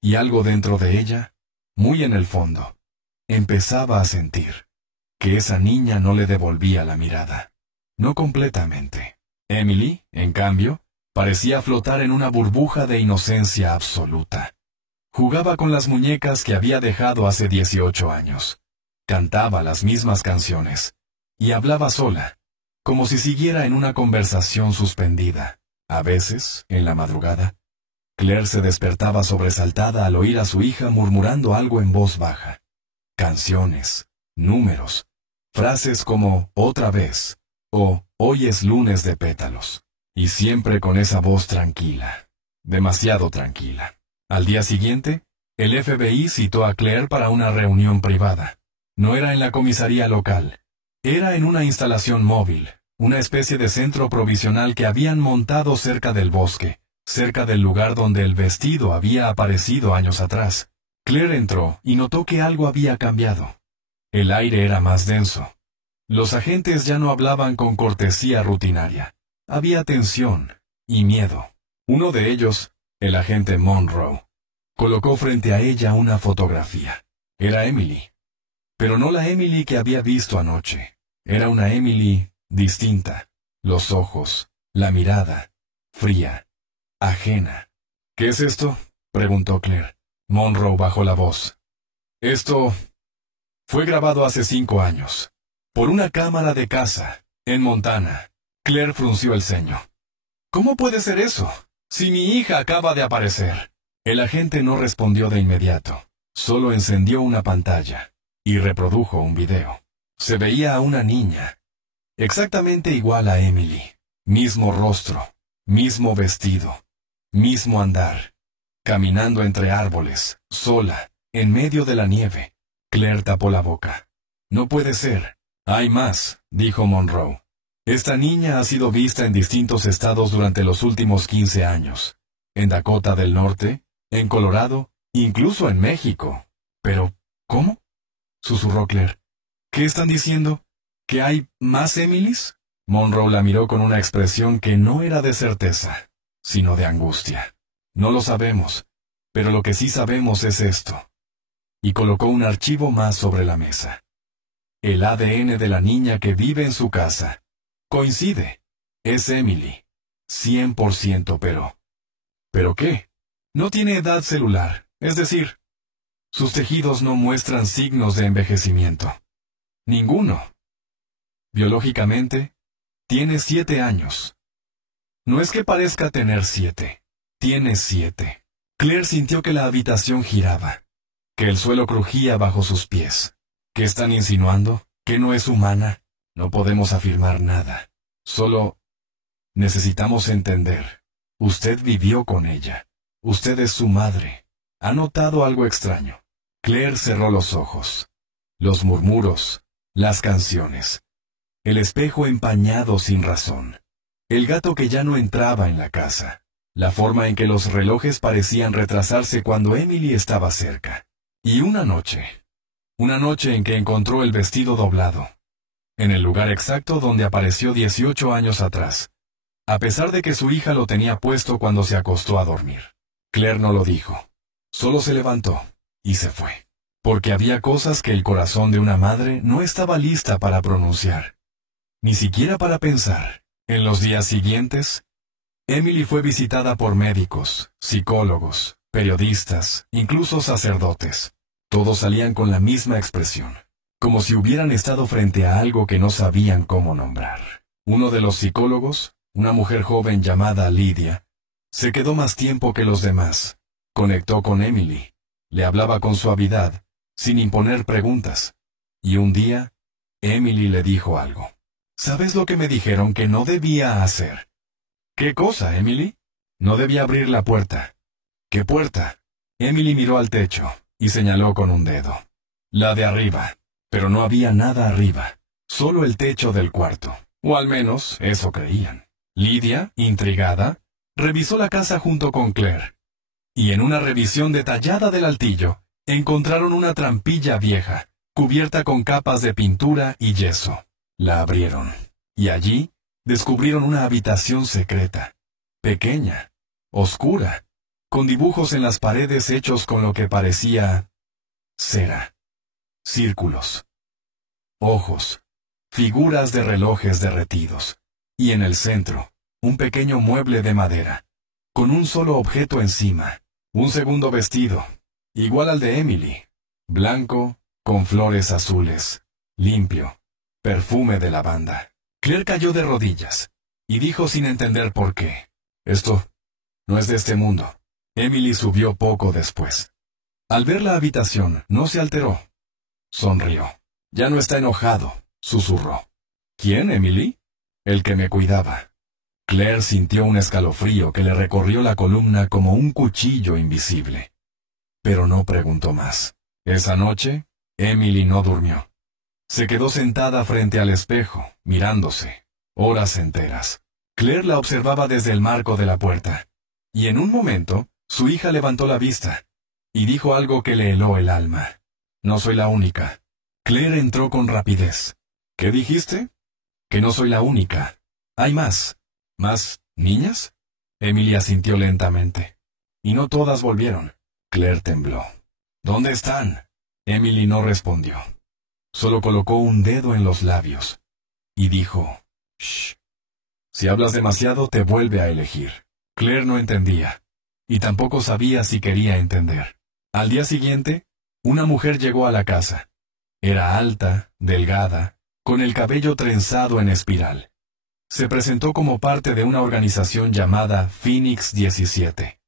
Y algo dentro de ella, muy en el fondo, empezaba a sentir que esa niña no le devolvía la mirada. No completamente. Emily, en cambio, parecía flotar en una burbuja de inocencia absoluta. Jugaba con las muñecas que había dejado hace 18 años. Cantaba las mismas canciones. Y hablaba sola, como si siguiera en una conversación suspendida. A veces, en la madrugada, Claire se despertaba sobresaltada al oír a su hija murmurando algo en voz baja. Canciones, números, frases como «otra vez» o «hoy es lunes de pétalos». Y siempre con esa voz tranquila, demasiado tranquila. Al día siguiente, el FBI citó a Claire para una reunión privada. No era en la comisaría local. Era en una instalación móvil, una especie de centro provisional que habían montado cerca del bosque, cerca del lugar donde el vestido había aparecido años atrás. Claire entró y notó que algo había cambiado. El aire era más denso. Los agentes ya no hablaban con cortesía rutinaria. Había tensión y miedo. Uno de ellos, el agente Monroe, colocó frente a ella una fotografía. Era Emily. Pero no la Emily que había visto anoche. Era una Emily distinta, los ojos, la mirada, fría, ajena. ¿Qué es esto?, preguntó Claire. Monroe bajó la voz. Esto fue grabado hace 5 años, por una cámara de caza, en Montana. Claire frunció el ceño. ¿Cómo puede ser eso? Si mi hija acaba de aparecer. El agente no respondió de inmediato, solo encendió una pantalla y reprodujo un video. Se veía a una niña, exactamente igual a Emily. Mismo rostro, mismo vestido, mismo andar, caminando entre árboles, sola, en medio de la nieve. Claire tapó la boca. No puede ser. Hay más, dijo Monroe. Esta niña ha sido vista en distintos estados durante los últimos 15 años. En Dakota del Norte, en Colorado, incluso en México. Pero, ¿cómo?, susurró Claire. ¿Qué están diciendo? ¿Que hay más Emilys? Monroe la miró con una expresión que no era de certeza, sino de angustia. No lo sabemos, pero lo que sí sabemos es esto. Y colocó un archivo más sobre la mesa. El ADN de la niña que vive en su casa. Coincide. Es Emily. 100%, pero... ¿Pero qué? No tiene edad celular, es decir, sus tejidos no muestran signos de envejecimiento. Ninguno. Biológicamente, tiene 7 años. No es que parezca tener 7. Tiene 7. Claire sintió que la habitación giraba, que el suelo crujía bajo sus pies. ¿Qué están insinuando? ¿Que no es humana? No podemos afirmar nada. Solo necesitamos entender. Usted vivió con ella. Usted es su madre. ¿Ha notado algo extraño? Claire cerró los ojos. Los murmuros, las canciones, el espejo empañado sin razón, el gato que ya no entraba en la casa, la forma en que los relojes parecían retrasarse cuando Emily estaba cerca. Y una noche en que encontró el vestido doblado, en el lugar exacto donde apareció 18 años atrás, a pesar de que su hija lo tenía puesto cuando se acostó a dormir. Claire no lo dijo, solo se levantó y se fue, porque había cosas que el corazón de una madre no estaba lista para pronunciar, ni siquiera para pensar. En los días siguientes, Emily fue visitada por médicos, psicólogos, periodistas, incluso sacerdotes. Todos salían con la misma expresión, como si hubieran estado frente a algo que no sabían cómo nombrar. Uno de los psicólogos, una mujer joven llamada Lydia, se quedó más tiempo que los demás. Conectó con Emily, le hablaba con suavidad, sin imponer preguntas. Y un día, Emily le dijo algo. ¿Sabes lo que me dijeron que no debía hacer? ¿Qué cosa, Emily? No debía abrir la puerta. ¿Qué puerta? Emily miró al techo y señaló con un dedo. La de arriba. Pero no había nada arriba, solo el techo del cuarto. O al menos, eso creían. Lydia, intrigada, revisó la casa junto con Claire. Y en una revisión detallada del altillo, encontraron una trampilla vieja, cubierta con capas de pintura y yeso. La abrieron, y allí descubrieron una habitación secreta, pequeña, oscura, con dibujos en las paredes hechos con lo que parecía cera, círculos, ojos, figuras de relojes derretidos, y en el centro, un pequeño mueble de madera, con un solo objeto encima, un segundo vestido, igual al de Emily, blanco, con flores azules, limpio, perfume de lavanda. Claire cayó de rodillas, y dijo sin entender por qué. Esto no es de este mundo. Emily subió poco después. Al ver la habitación, no se alteró. Sonrió. Ya no está enojado, susurró. ¿Quién, Emily? El que me cuidaba. Claire sintió un escalofrío que le recorrió la columna como un cuchillo invisible. Pero no preguntó más. Esa noche, Emily no durmió. Se quedó sentada frente al espejo, mirándose, horas enteras. Claire la observaba desde el marco de la puerta. Y en un momento, su hija levantó la vista, y dijo algo que le heló el alma. No soy la única. Claire entró con rapidez. ¿Qué dijiste? Que no soy la única. Hay más. ¿Más niñas? Emily asintió lentamente. Y no todas volvieron. Claire tembló. ¿Dónde están? Emily no respondió. Solo colocó un dedo en los labios. Y dijo, Shh. Si hablas demasiado, te vuelve a elegir. Claire no entendía, y tampoco sabía si quería entender. Al día siguiente, una mujer llegó a la casa. Era alta, delgada, con el cabello trenzado en espiral. Se presentó como parte de una organización llamada Phoenix 17,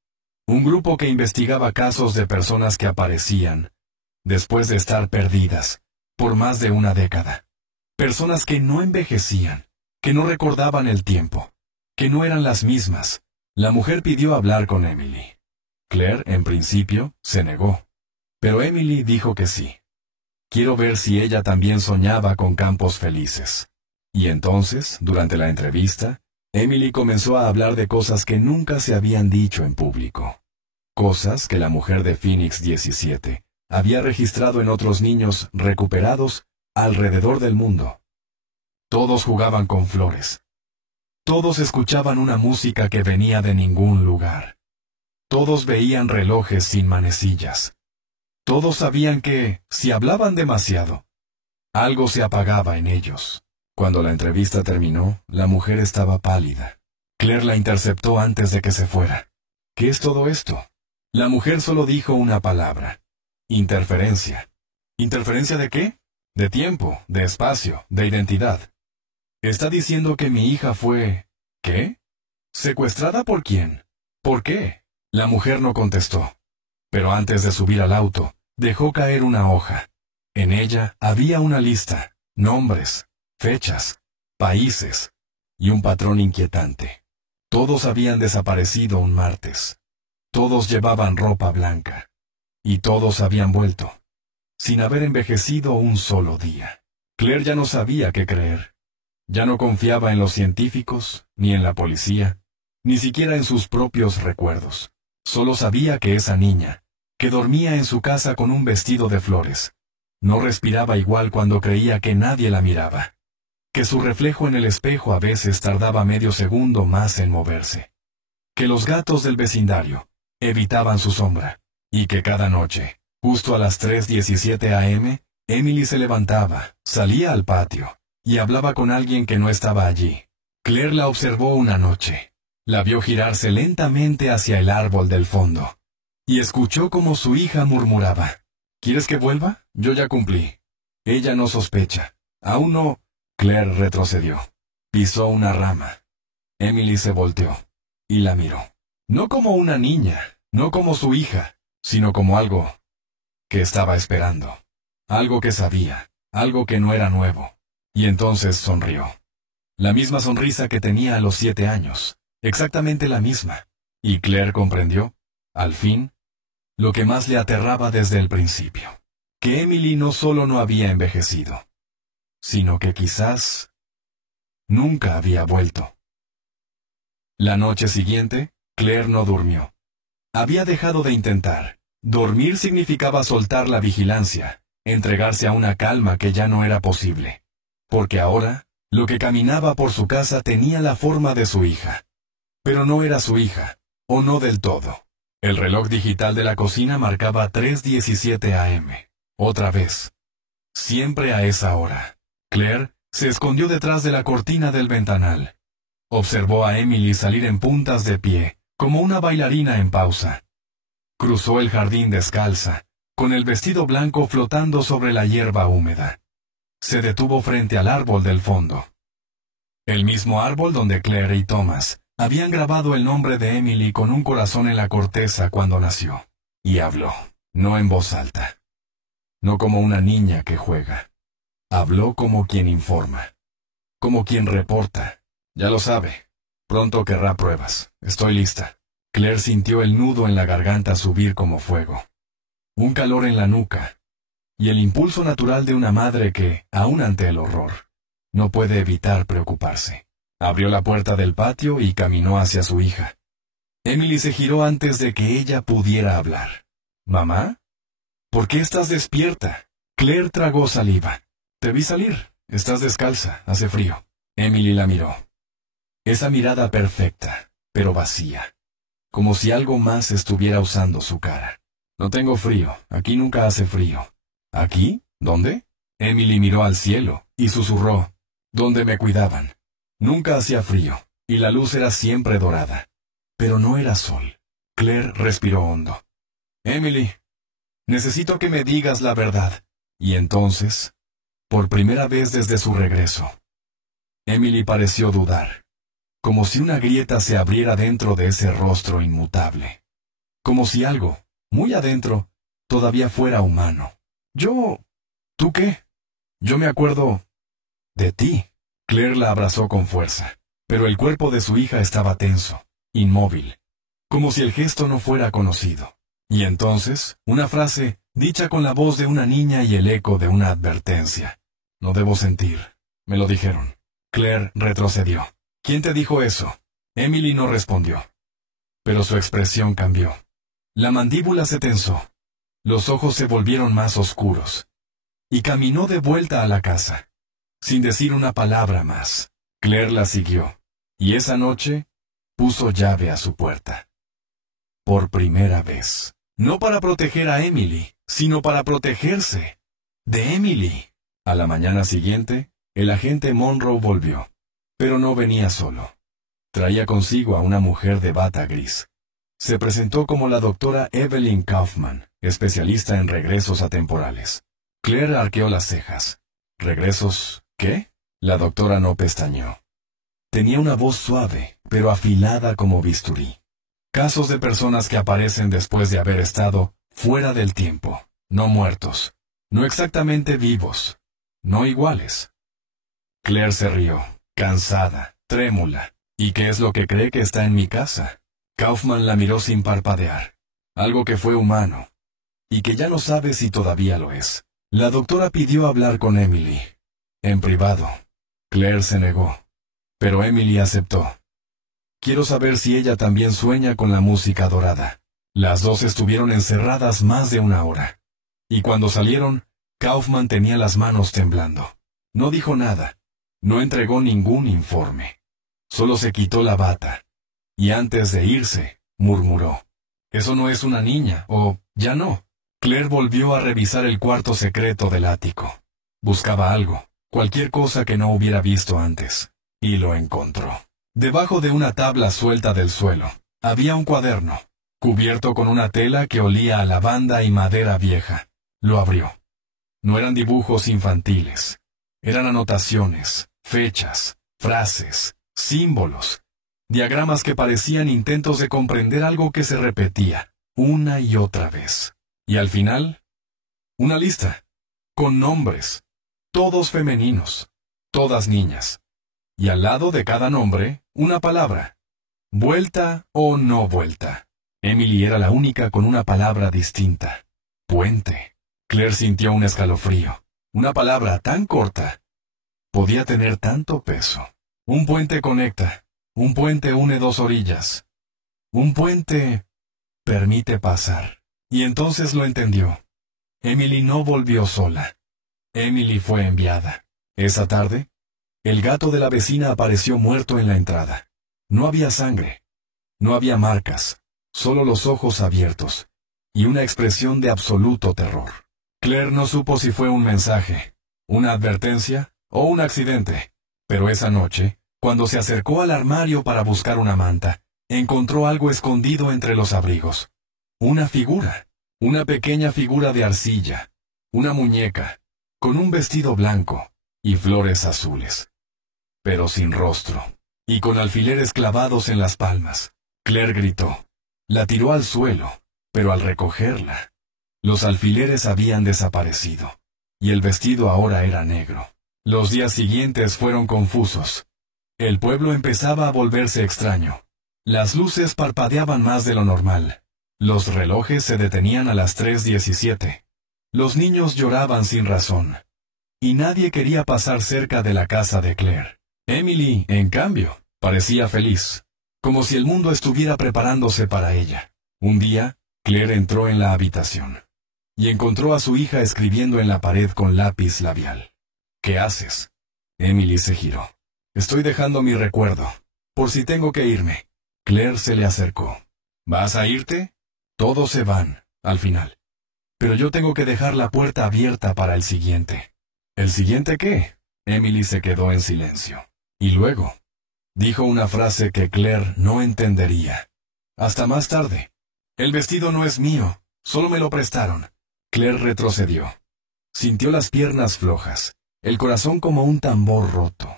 un grupo que investigaba casos de personas que aparecían, después de estar perdidas, por más de una década. Personas que no envejecían, que no recordaban el tiempo, que no eran las mismas. La mujer pidió hablar con Emily. Claire, en principio, se negó, pero Emily dijo que sí. Quiero ver si ella también soñaba con campos felices. Y entonces, durante la entrevista, Emily comenzó a hablar de cosas que nunca se habían dicho en público. Cosas que la mujer de Phoenix 17 había registrado en otros niños recuperados alrededor del mundo. Todos jugaban con flores. Todos escuchaban una música que venía de ningún lugar. Todos veían relojes sin manecillas. Todos sabían que, si hablaban demasiado, algo se apagaba en ellos. Cuando la entrevista terminó, la mujer estaba pálida. Claire la interceptó antes de que se fuera. ¿Qué es todo esto? La mujer solo dijo una palabra. Interferencia. ¿Interferencia de qué? De tiempo, de espacio, de identidad. Está diciendo que mi hija fue... ¿Qué? ¿Secuestrada por quién? ¿Por qué? La mujer no contestó. Pero antes de subir al auto, dejó caer una hoja. En ella había una lista, nombres, fechas, países, y un patrón inquietante. Todos habían desaparecido un martes. Todos llevaban ropa blanca. Y todos habían vuelto, sin haber envejecido un solo día. Claire ya no sabía qué creer. Ya no confiaba en los científicos, ni en la policía, ni siquiera en sus propios recuerdos. Solo sabía que esa niña, que dormía en su casa con un vestido de flores, no respiraba igual cuando creía que nadie la miraba. Que su reflejo en el espejo a veces tardaba medio segundo más en moverse. Que los gatos del vecindario evitaban su sombra. Y que cada noche, justo a las 3:17 a.m., Emily se levantaba, salía al patio, y hablaba con alguien que no estaba allí. Claire la observó una noche. La vio girarse lentamente hacia el árbol del fondo. Y escuchó como su hija murmuraba. ¿Quieres que vuelva? Yo ya cumplí. Ella no sospecha. Aún no. Claire retrocedió. Pisó una rama. Emily se volteó. Y la miró. No como una niña, no como su hija, sino como algo que estaba esperando. Algo que sabía, algo que no era nuevo. Y entonces sonrió. La misma sonrisa que tenía a los 7 años. Exactamente la misma. Y Claire comprendió, al fin, lo que más le aterraba desde el principio. Que Emily no solo no había envejecido, sino que quizás nunca había vuelto. La noche siguiente, Claire no durmió. Había dejado de intentar. Dormir significaba soltar la vigilancia, entregarse a una calma que ya no era posible. Porque ahora, lo que caminaba por su casa tenía la forma de su hija. Pero no era su hija, o no del todo. El reloj digital de la cocina marcaba 3:17 a.m. Otra vez. Siempre a esa hora. Claire se escondió detrás de la cortina del ventanal. Observó a Emily salir en puntas de pie, como una bailarina en pausa. Cruzó el jardín descalza, con el vestido blanco flotando sobre la hierba húmeda. Se detuvo frente al árbol del fondo. El mismo árbol donde Claire y Thomas habían grabado el nombre de Emily con un corazón en la corteza cuando nació. Y habló, no en voz alta. No como una niña que juega. Habló como quien informa. Como quien reporta. Ya lo sabe. Pronto querrá pruebas. Estoy lista. Claire sintió el nudo en la garganta subir como fuego. Un calor en la nuca. Y el impulso natural de una madre que, aun ante el horror, no puede evitar preocuparse. Abrió la puerta del patio y caminó hacia su hija. Emily se giró antes de que ella pudiera hablar. ¿Mamá? ¿Por qué estás despierta? Claire tragó saliva. Te vi salir. Estás descalza. Hace frío. Emily la miró. Esa mirada perfecta, pero vacía. Como si algo más estuviera usando su cara. No tengo frío. Aquí nunca hace frío. ¿Aquí? ¿Dónde? Emily miró al cielo y susurró. ¿Dónde me cuidaban? Nunca hacía frío, y la luz era siempre dorada. Pero no era sol. Claire respiró hondo. Emily, necesito que me digas la verdad. Y entonces, por primera vez desde su regreso, Emily pareció dudar, como si una grieta se abriera dentro de ese rostro inmutable. Como si algo, muy adentro, todavía fuera humano. ¿Tú qué? Yo me acuerdo de ti. Claire la abrazó con fuerza, pero el cuerpo de su hija estaba tenso, inmóvil, como si el gesto no fuera conocido. Y entonces, una frase, dicha con la voz de una niña y el eco de una advertencia. No debo sentir, me lo dijeron. Claire retrocedió. ¿Quién te dijo eso? Emily no respondió. Pero su expresión cambió. La mandíbula se tensó. Los ojos se volvieron más oscuros. Y caminó de vuelta a la casa, sin decir una palabra más. Claire la siguió, y esa noche puso llave a su puerta. Por primera vez. No para proteger a Emily, sino para protegerse de Emily. A la mañana siguiente, el agente Monroe volvió. Pero no venía solo. Traía consigo a una mujer de bata gris. Se presentó como la doctora Evelyn Kaufman, especialista en regresos atemporales. Claire arqueó las cejas. ¿Regresos qué? La doctora no pestañeó. Tenía una voz suave, pero afilada como bisturí. Casos de personas que aparecen después de haber estado fuera del tiempo, no muertos, no exactamente vivos, no iguales. Claire se rió, cansada, trémula. ¿Y qué es lo que cree que está en mi casa? Kaufman la miró sin parpadear. Algo que fue humano, y que ya no sabe si todavía lo es. La doctora pidió hablar con Emily. En privado. Claire se negó. Pero Emily aceptó. Quiero saber si ella también sueña con la música dorada. Las dos estuvieron encerradas más de una hora. Y cuando salieron, Kaufman tenía las manos temblando. No dijo nada. No entregó ningún informe. Solo se quitó la bata. Y antes de irse, murmuró. Eso no es una niña, o ya no. Claire volvió a revisar el cuarto secreto del ático. Buscaba algo, cualquier cosa que no hubiera visto antes. Y lo encontró. Debajo de una tabla suelta del suelo, había un cuaderno, cubierto con una tela que olía a lavanda y madera vieja. Lo abrió. No eran dibujos infantiles. Eran anotaciones, fechas, frases, símbolos, diagramas que parecían intentos de comprender algo que se repetía, una y otra vez. Y al final, una lista, con nombres, todos femeninos, todas niñas. Y al lado de cada nombre, una palabra. Vuelta o no vuelta. Emily era la única con una palabra distinta. Puente. Claire sintió un escalofrío. Una palabra tan corta podía tener tanto peso. Un puente conecta. Un puente une dos orillas. Un puente permite pasar. Y entonces lo entendió. Emily no volvió sola. Emily fue enviada. Esa tarde, el gato de la vecina apareció muerto en la entrada. No había sangre. No había marcas. Solo los ojos abiertos. Y una expresión de absoluto terror. Claire no supo si fue un mensaje, una advertencia o un accidente. Pero esa noche, cuando se acercó al armario para buscar una manta, encontró algo escondido entre los abrigos. Una figura, una pequeña figura de arcilla, una muñeca, con un vestido blanco y flores azules. Pero sin rostro, y con alfileres clavados en las palmas. Claire gritó. La tiró al suelo, pero al recogerla, los alfileres habían desaparecido, y el vestido ahora era negro. Los días siguientes fueron confusos. El pueblo empezaba a volverse extraño. Las luces parpadeaban más de lo normal. Los relojes se detenían a las 3:17. Los niños lloraban sin razón. Y nadie quería pasar cerca de la casa de Claire. Emily, en cambio, parecía feliz, como si el mundo estuviera preparándose para ella. Un día, Claire entró en la habitación y encontró a su hija escribiendo en la pared con lápiz labial. ¿Qué haces? Emily se giró. Estoy dejando mi recuerdo, por si tengo que irme. Claire se le acercó. ¿Vas a irte? Todos se van, al final. Pero yo tengo que dejar la puerta abierta para el siguiente. ¿El siguiente qué? Emily se quedó en silencio. Y luego, Dijo una frase que Claire no entendería. Hasta más tarde. El vestido no es mío, solo me lo prestaron. Claire retrocedió. Sintió las piernas flojas, el corazón como un tambor roto.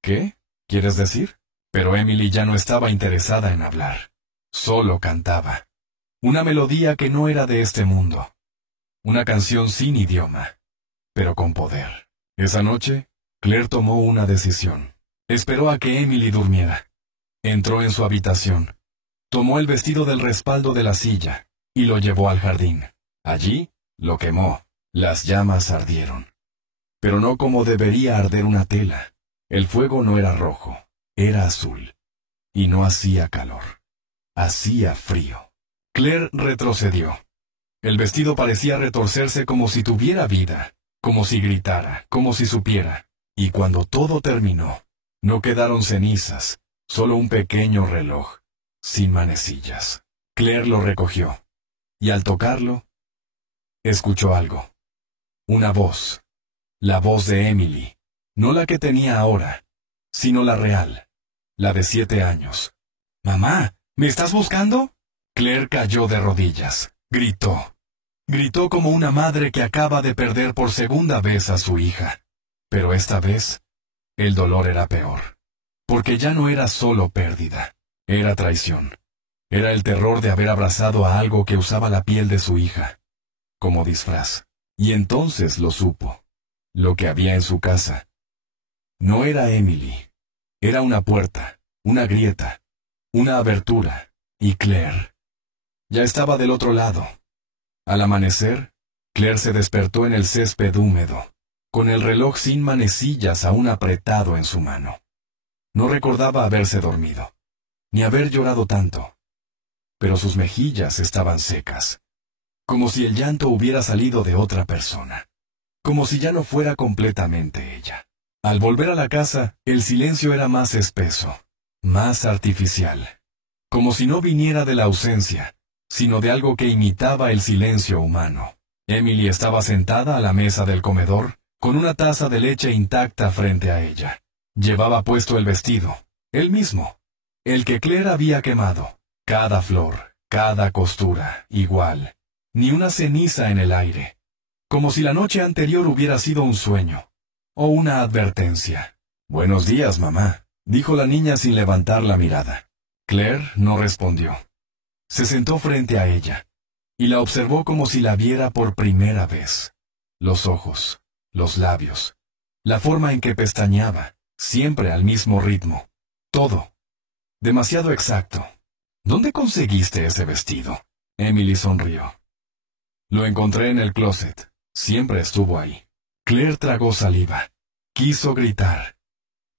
¿Qué? ¿Quieres decir? Pero Emily ya no estaba interesada en hablar. Solo cantaba. Una melodía que no era de este mundo. Una canción sin idioma, pero con poder. Esa noche, Claire tomó una decisión. Esperó a que Emily durmiera. Entró en su habitación. Tomó el vestido del respaldo de la silla y lo llevó al jardín. Allí, lo quemó. Las llamas ardieron. Pero no como debería arder una tela. El fuego no era rojo, era azul. Y no hacía calor. Hacía frío. Claire retrocedió. El vestido parecía retorcerse como si tuviera vida, como si gritara, como si supiera. Y cuando todo terminó, no quedaron cenizas, solo un pequeño reloj, sin manecillas. Claire lo recogió. Y al tocarlo, escuchó algo. Una voz. La voz de Emily. No la que tenía ahora, sino la real. La de 7 años. «Mamá, ¿me estás buscando?» Claire cayó de rodillas. Gritó. Gritó como una madre que acaba de perder por segunda vez a su hija. Pero esta vez, el dolor era peor. Porque ya no era solo pérdida. Era traición. Era el terror de haber abrazado a algo que usaba la piel de su hija. Como disfraz. Y entonces lo supo. Lo que había en su casa. No era Emily. Era una puerta, una grieta, una abertura. Y Claire. Ya estaba del otro lado. Al amanecer, Claire se despertó en el césped húmedo, con el reloj sin manecillas aún apretado en su mano. No recordaba haberse dormido, ni haber llorado tanto. Pero sus mejillas estaban secas, como si el llanto hubiera salido de otra persona, como si ya no fuera completamente ella. Al volver a la casa, el silencio era más espeso, más artificial, como si no viniera de la ausencia, sino de algo que imitaba el silencio humano. Emily estaba sentada a la mesa del comedor, con una taza de leche intacta frente a ella. Llevaba puesto el vestido, el mismo, el que Claire había quemado. Cada flor, cada costura, igual. Ni una ceniza en el aire. Como si la noche anterior hubiera sido un sueño. O una advertencia. «Buenos días, mamá», dijo la niña sin levantar la mirada. Claire no respondió. Se sentó frente a ella, y la observó como si la viera por primera vez. Los ojos, los labios, la forma en que pestañeaba, siempre al mismo ritmo. Todo. Demasiado exacto. «¿Dónde conseguiste ese vestido?» Emily sonrió. «Lo encontré en el closet. Siempre estuvo ahí». Claire tragó saliva. Quiso gritar.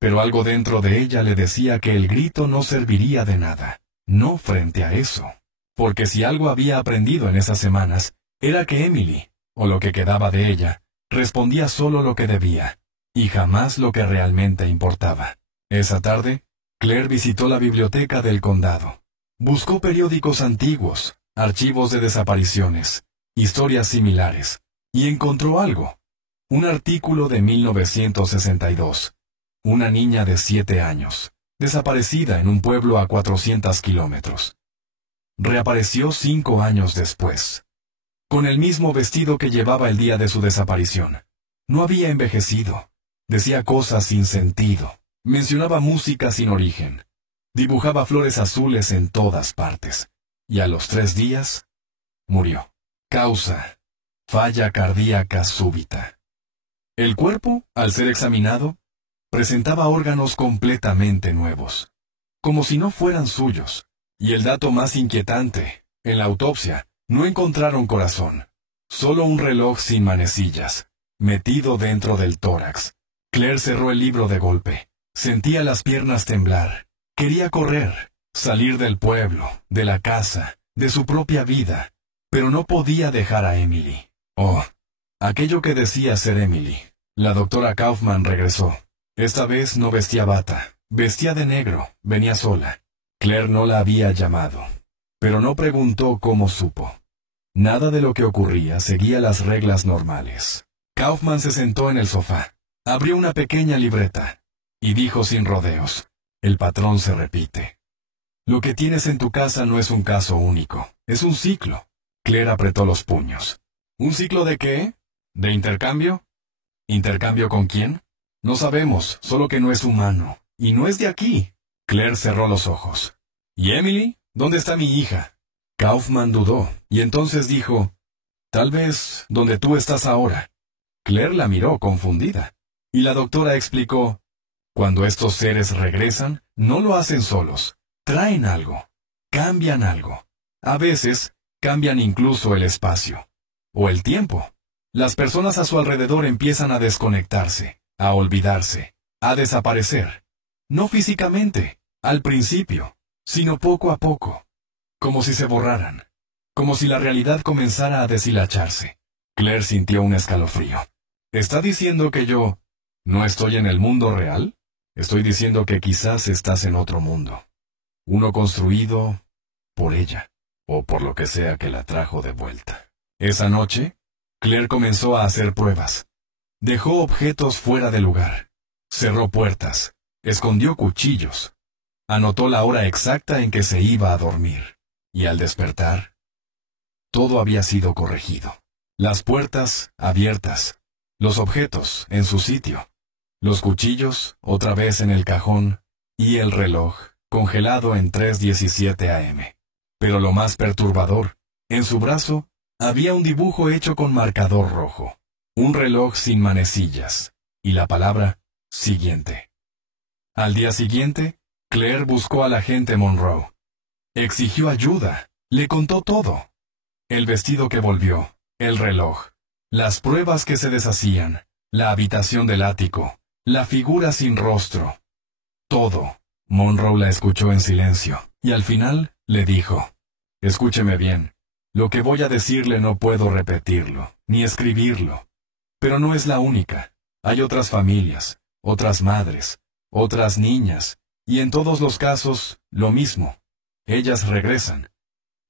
Pero algo dentro de ella le decía que el grito no serviría de nada. No frente a eso. Porque si algo había aprendido en esas semanas, era que Emily, o lo que quedaba de ella, respondía solo lo que debía, y jamás lo que realmente importaba. Esa tarde, Claire visitó la biblioteca del condado. Buscó periódicos antiguos, archivos de desapariciones, historias similares, y encontró algo. Un artículo de 1962. Una niña de 7 años, desaparecida en un pueblo a 400 kilómetros. Reapareció 5 años después, con el mismo vestido que llevaba el día de su desaparición. No había envejecido. Decía cosas sin sentido. Mencionaba música sin origen. Dibujaba flores azules en todas partes. Y a los 3 días, murió. Causa: falla cardíaca súbita. El cuerpo, al ser examinado, presentaba órganos completamente nuevos, como si no fueran suyos. Y el dato más inquietante, en la autopsia, no encontraron corazón, solo un reloj sin manecillas, metido dentro del tórax. Claire cerró el libro de golpe. Sentía las piernas temblar. Quería correr, salir del pueblo, de la casa, de su propia vida, pero no podía dejar a Emily. Oh, aquello que decía ser Emily. La doctora Kaufman regresó. Esta vez no vestía bata, vestía de negro, venía sola. Claire no la había llamado, pero no preguntó cómo supo. Nada de lo que ocurría seguía las reglas normales. Kaufman se sentó en el sofá, abrió una pequeña libreta, y dijo sin rodeos: el patrón se repite. Lo que tienes en tu casa no es un caso único, es un ciclo. Claire apretó los puños. ¿Un ciclo de qué? ¿De intercambio? ¿Intercambio con quién? No sabemos, solo que no es humano. Y no es de aquí. Claire cerró los ojos. ¿Y Emily? ¿Dónde está mi hija? Kaufman dudó, y entonces dijo, tal vez donde tú estás ahora. Claire la miró confundida. Y la doctora explicó, cuando estos seres regresan, no lo hacen solos. Traen algo. Cambian algo. A veces, cambian incluso el espacio. O el tiempo. Las personas a su alrededor empiezan a desconectarse, a olvidarse, a desaparecer. No físicamente, al principio, sino poco a poco. Como si se borraran. Como si la realidad comenzara a deshilacharse. Claire sintió un escalofrío. ¿Está diciendo que yo no estoy en el mundo real? Estoy diciendo que quizás estás en otro mundo. Uno construido por ella, o por lo que sea que la trajo de vuelta. Esa noche, Claire comenzó a hacer pruebas. Dejó objetos fuera de lugar. Cerró puertas. Escondió cuchillos. Anotó la hora exacta en que se iba a dormir. Y al despertar, todo había sido corregido. Las puertas abiertas. Los objetos en su sitio. Los cuchillos otra vez en el cajón. Y el reloj congelado en 3:17 AM. Pero lo más perturbador, en su brazo, había un dibujo hecho con marcador rojo. Un reloj sin manecillas. Y la palabra siguiente. Al día siguiente, Claire buscó al agente Monroe. Exigió ayuda. Le contó todo. El vestido que volvió, el reloj, las pruebas que se deshacían, la habitación del ático, la figura sin rostro. Todo. Monroe la escuchó en silencio, y al final le dijo, escúcheme bien, lo que voy a decirle no puedo repetirlo, ni escribirlo. Pero no es la única. Hay otras familias, otras madres, otras niñas, y en todos los casos, lo mismo. Ellas regresan,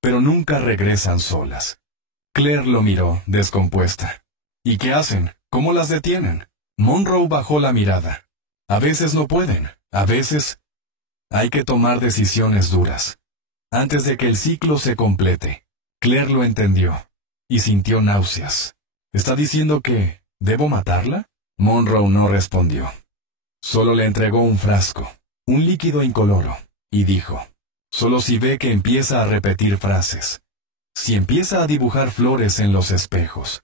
pero nunca regresan solas. Claire lo miró, descompuesta. ¿Y qué hacen? ¿Cómo las detienen? Monroe bajó la mirada. A veces no pueden, a veces hay que tomar decisiones duras. Antes de que el ciclo se complete, Claire lo entendió, y sintió náuseas. ¿Está diciendo que debo matarla? Monroe no respondió. Solo le entregó un frasco, un líquido incoloro, y dijo, solo si ve que empieza a repetir frases, si empieza a dibujar flores en los espejos,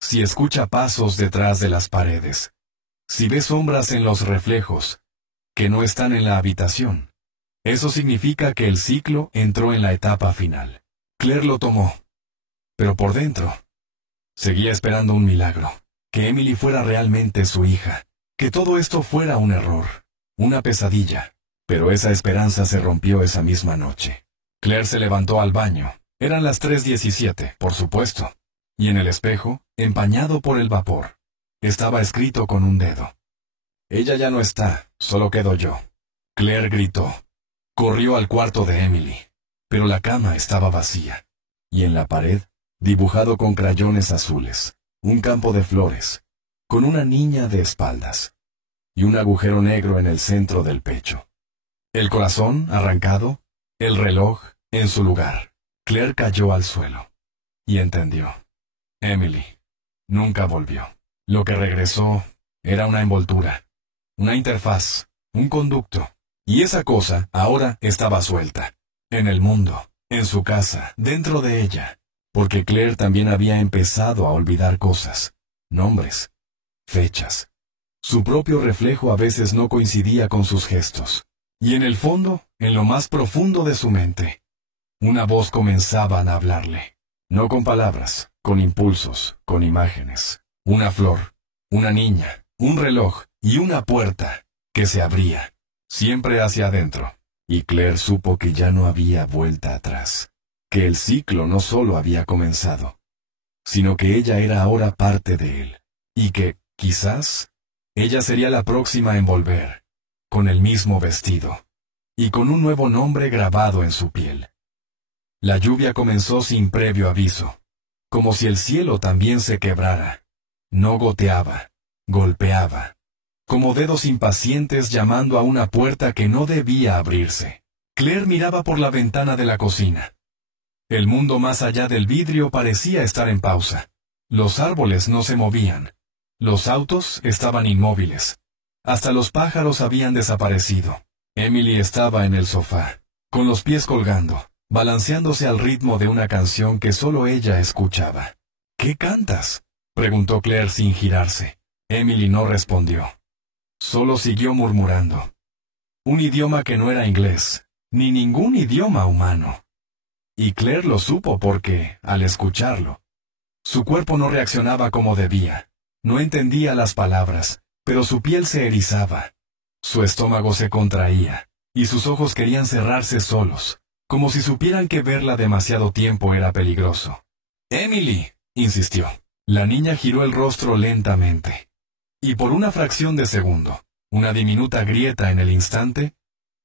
si escucha pasos detrás de las paredes, si ve sombras en los reflejos, que no están en la habitación, eso significa que el ciclo entró en la etapa final. Claire lo tomó, pero por dentro, seguía esperando un milagro, que Emily fuera realmente su hija, que todo esto fuera un error, una pesadilla. Pero esa esperanza se rompió esa misma noche. Claire se levantó al baño. Eran las 3:17, por supuesto. Y en el espejo, empañado por el vapor, estaba escrito con un dedo. Ella ya no está, solo quedo yo. Claire gritó. Corrió al cuarto de Emily. Pero la cama estaba vacía. Y en la pared, dibujado con crayones azules, un campo de flores, con una niña de espaldas. Y un agujero negro en el centro del pecho. El corazón arrancado, el reloj en su lugar. Claire cayó al suelo. Y entendió. Emily nunca volvió. Lo que regresó era una envoltura, una interfaz, un conducto. Y esa cosa ahora estaba suelta. En el mundo, en su casa, dentro de ella. Porque Claire también había empezado a olvidar cosas, nombres, fechas. Su propio reflejo a veces no coincidía con sus gestos. Y en el fondo, en lo más profundo de su mente, una voz comenzaba a hablarle. No con palabras, con impulsos, con imágenes. Una flor, una niña, un reloj y una puerta que se abría, siempre hacia adentro. Y Claire supo que ya no había vuelta atrás. Que el ciclo no solo había comenzado, sino que ella era ahora parte de él. Y que, quizás, ella sería la próxima en volver. Con el mismo vestido, y con un nuevo nombre grabado en su piel. La lluvia comenzó sin previo aviso, como si el cielo también se quebrara. No goteaba, golpeaba. como dedos impacientes llamando a una puerta que no debía abrirse. Claire miraba por la ventana de la cocina. El mundo más allá del vidrio parecía estar en pausa. Los árboles no se movían. Los autos estaban inmóviles. Hasta los pájaros habían desaparecido. Emily estaba en el sofá, con los pies colgando, balanceándose al ritmo de una canción que solo ella escuchaba. ¿Qué cantas?, preguntó Claire sin girarse. Emily no respondió. Solo siguió murmurando. Un idioma que no era inglés, ni ningún idioma humano. Y Claire lo supo porque, al escucharlo, su cuerpo no reaccionaba como debía. No entendía las palabras, pero su piel se erizaba. Su estómago se contraía, y sus ojos querían cerrarse solos, como si supieran que verla demasiado tiempo era peligroso. «¡Emily!», insistió. La niña giró el rostro lentamente. Y por una fracción de segundo, una diminuta grieta en el instante,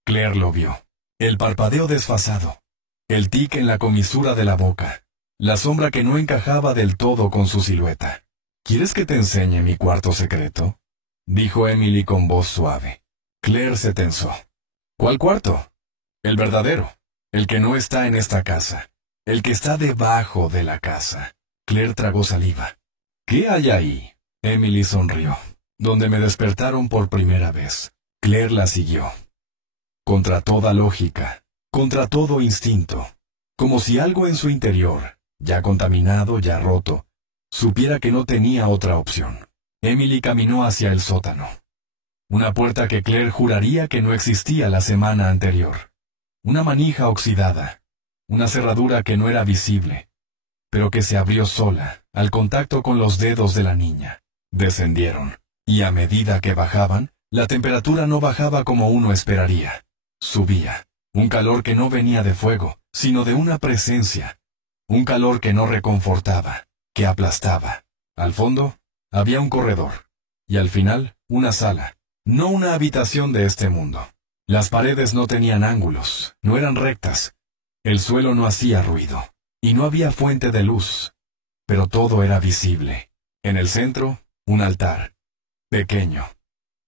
Claire lo vio. El parpadeo desfasado, el tic en la comisura de la boca, la sombra que no encajaba del todo con su silueta. «¿Quieres que te enseñe mi cuarto secreto?», dijo Emily con voz suave. Claire se tensó. «¿Cuál cuarto?». «El verdadero, el que no está en esta casa, el que está debajo de la casa». Claire tragó saliva. «¿Qué hay ahí?». Emily sonrió. «Donde me despertaron por primera vez». Claire la siguió. Contra toda lógica, contra todo instinto, como si algo en su interior, ya contaminado, ya roto, supiera que no tenía otra opción. Emily caminó hacia el sótano. Una puerta que Claire juraría que no existía la semana anterior. Una manija oxidada. Una cerradura que no era visible, pero que se abrió sola, al contacto con los dedos de la niña. Descendieron, y a medida que bajaban, la temperatura no bajaba como uno esperaría. Subía. Un calor que no venía de fuego, sino de una presencia. Un calor que no reconfortaba, que aplastaba. Al fondo, había un corredor. Y al final, una sala. No una habitación de este mundo. Las paredes no tenían ángulos, no eran rectas. El suelo no hacía ruido. Y no había fuente de luz. Pero todo era visible. En el centro, un altar. Pequeño.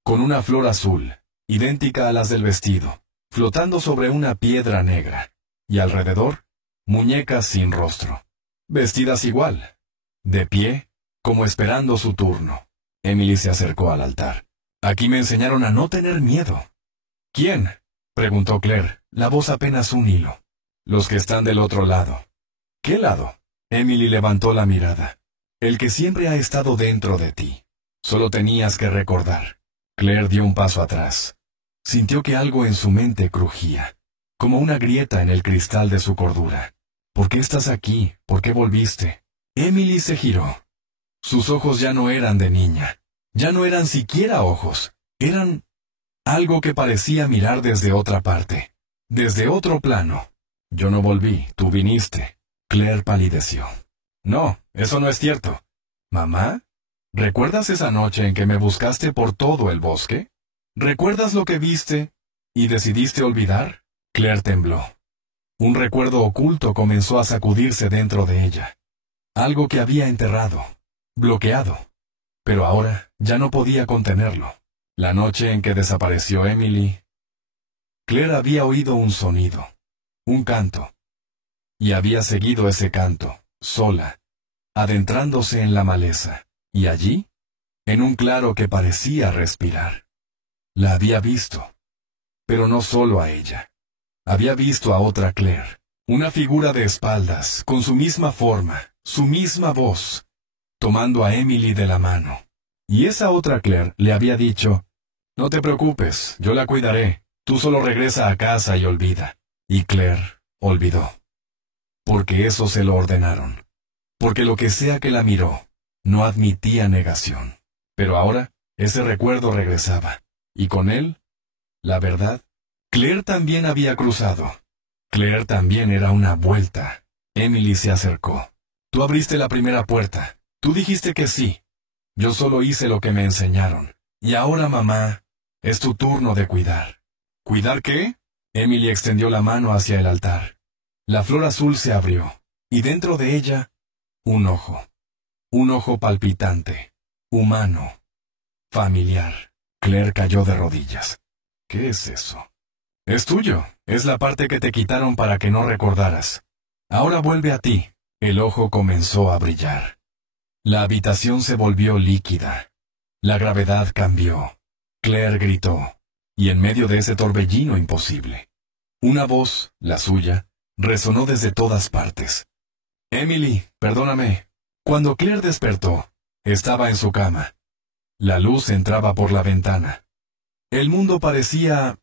Con una flor azul, idéntica a las del vestido, flotando sobre una piedra negra. Y alrededor, muñecas sin rostro. Vestidas igual. De pie, como esperando su turno. Emily se acercó al altar. «Aquí me enseñaron a no tener miedo». «¿Quién?», preguntó Claire, la voz apenas un hilo. «Los que están del otro lado». «¿Qué lado?». Emily levantó la mirada. «El que siempre ha estado dentro de ti. Solo tenías que recordar». Claire dio un paso atrás. Sintió que algo en su mente crujía, como una grieta en el cristal de su cordura. «¿Por qué estás aquí? ¿Por qué volviste?». Emily se giró. Sus ojos ya no eran de niña. Ya no eran siquiera ojos. Eran algo que parecía mirar desde otra parte. Desde otro plano. «Yo no volví, tú viniste». Claire palideció. «No, eso no es cierto». «¿Mamá? ¿Recuerdas esa noche en que me buscaste por todo el bosque? ¿Recuerdas lo que viste y decidiste olvidar?». Claire tembló. Un recuerdo oculto comenzó a sacudirse dentro de ella. Algo que había enterrado, bloqueado. Pero ahora ya no podía contenerlo. La noche en que desapareció Emily, Claire había oído un sonido, un canto. Y había seguido ese canto, sola, adentrándose en la maleza. Y allí, en un claro que parecía respirar, la había visto. Pero no solo a ella. Había visto a otra Claire, una figura de espaldas, con su misma forma, su misma voz, tomando a Emily de la mano. Y esa otra Claire le había dicho: «No te preocupes, yo la cuidaré, tú solo regresa a casa y olvida». Y Claire olvidó. Porque eso se lo ordenaron. Porque lo que sea que la miró, no admitía negación. Pero ahora, ese recuerdo regresaba. Y con él, la verdad. Claire también había cruzado. Claire también era una vuelta. Emily se acercó. «Tú abriste la primera puerta. Tú dijiste que sí. Yo solo hice lo que me enseñaron. Y ahora, mamá, es tu turno de cuidar». «¿Cuidar qué?». Emily extendió la mano hacia el altar. La flor azul se abrió, y dentro de ella, un ojo. Un ojo palpitante, humano, familiar. Claire cayó de rodillas. ¿Qué es eso? Es tuyo. Es la parte que te quitaron para que no recordaras. Ahora vuelve a ti. El ojo comenzó a brillar. La habitación se volvió líquida. La gravedad cambió. Claire gritó. Y en medio de ese torbellino imposible, una voz, la suya, resonó desde todas partes. Emily, perdóname. Cuando Claire despertó, estaba en su cama. La luz entraba por la ventana. El mundo parecía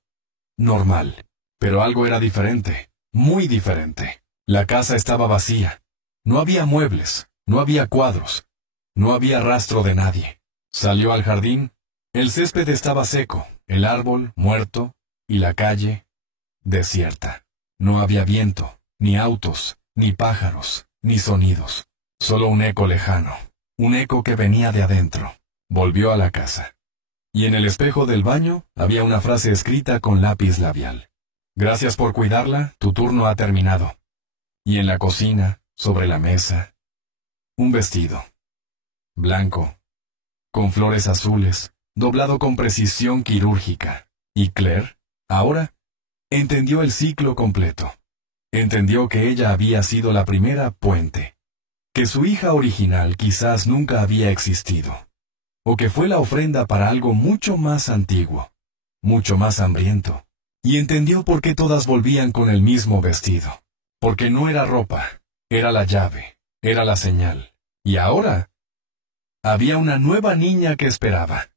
normal, pero algo era diferente, muy diferente. La casa estaba vacía. No había muebles, no había cuadros, no había rastro de nadie. Salió al jardín. El césped estaba seco, el árbol muerto, y la calle desierta. No había viento, ni autos, ni pájaros, ni sonidos. Solo un eco lejano, un eco que venía de adentro. Volvió a la casa. Y en el espejo del baño había una frase escrita con lápiz labial. Gracias por cuidarla, tu turno ha terminado. Y en la cocina, sobre la mesa, un vestido. Blanco, con flores azules, doblado con precisión quirúrgica. Y Claire, ahora, entendió el ciclo completo. Entendió que ella había sido la primera puente. Que su hija original quizás nunca había existido. O que fue la ofrenda para algo mucho más antiguo, mucho más hambriento. Y entendió por qué todas volvían con el mismo vestido. Porque no era ropa, era la llave, era la señal. Y ahora había una nueva niña que esperaba.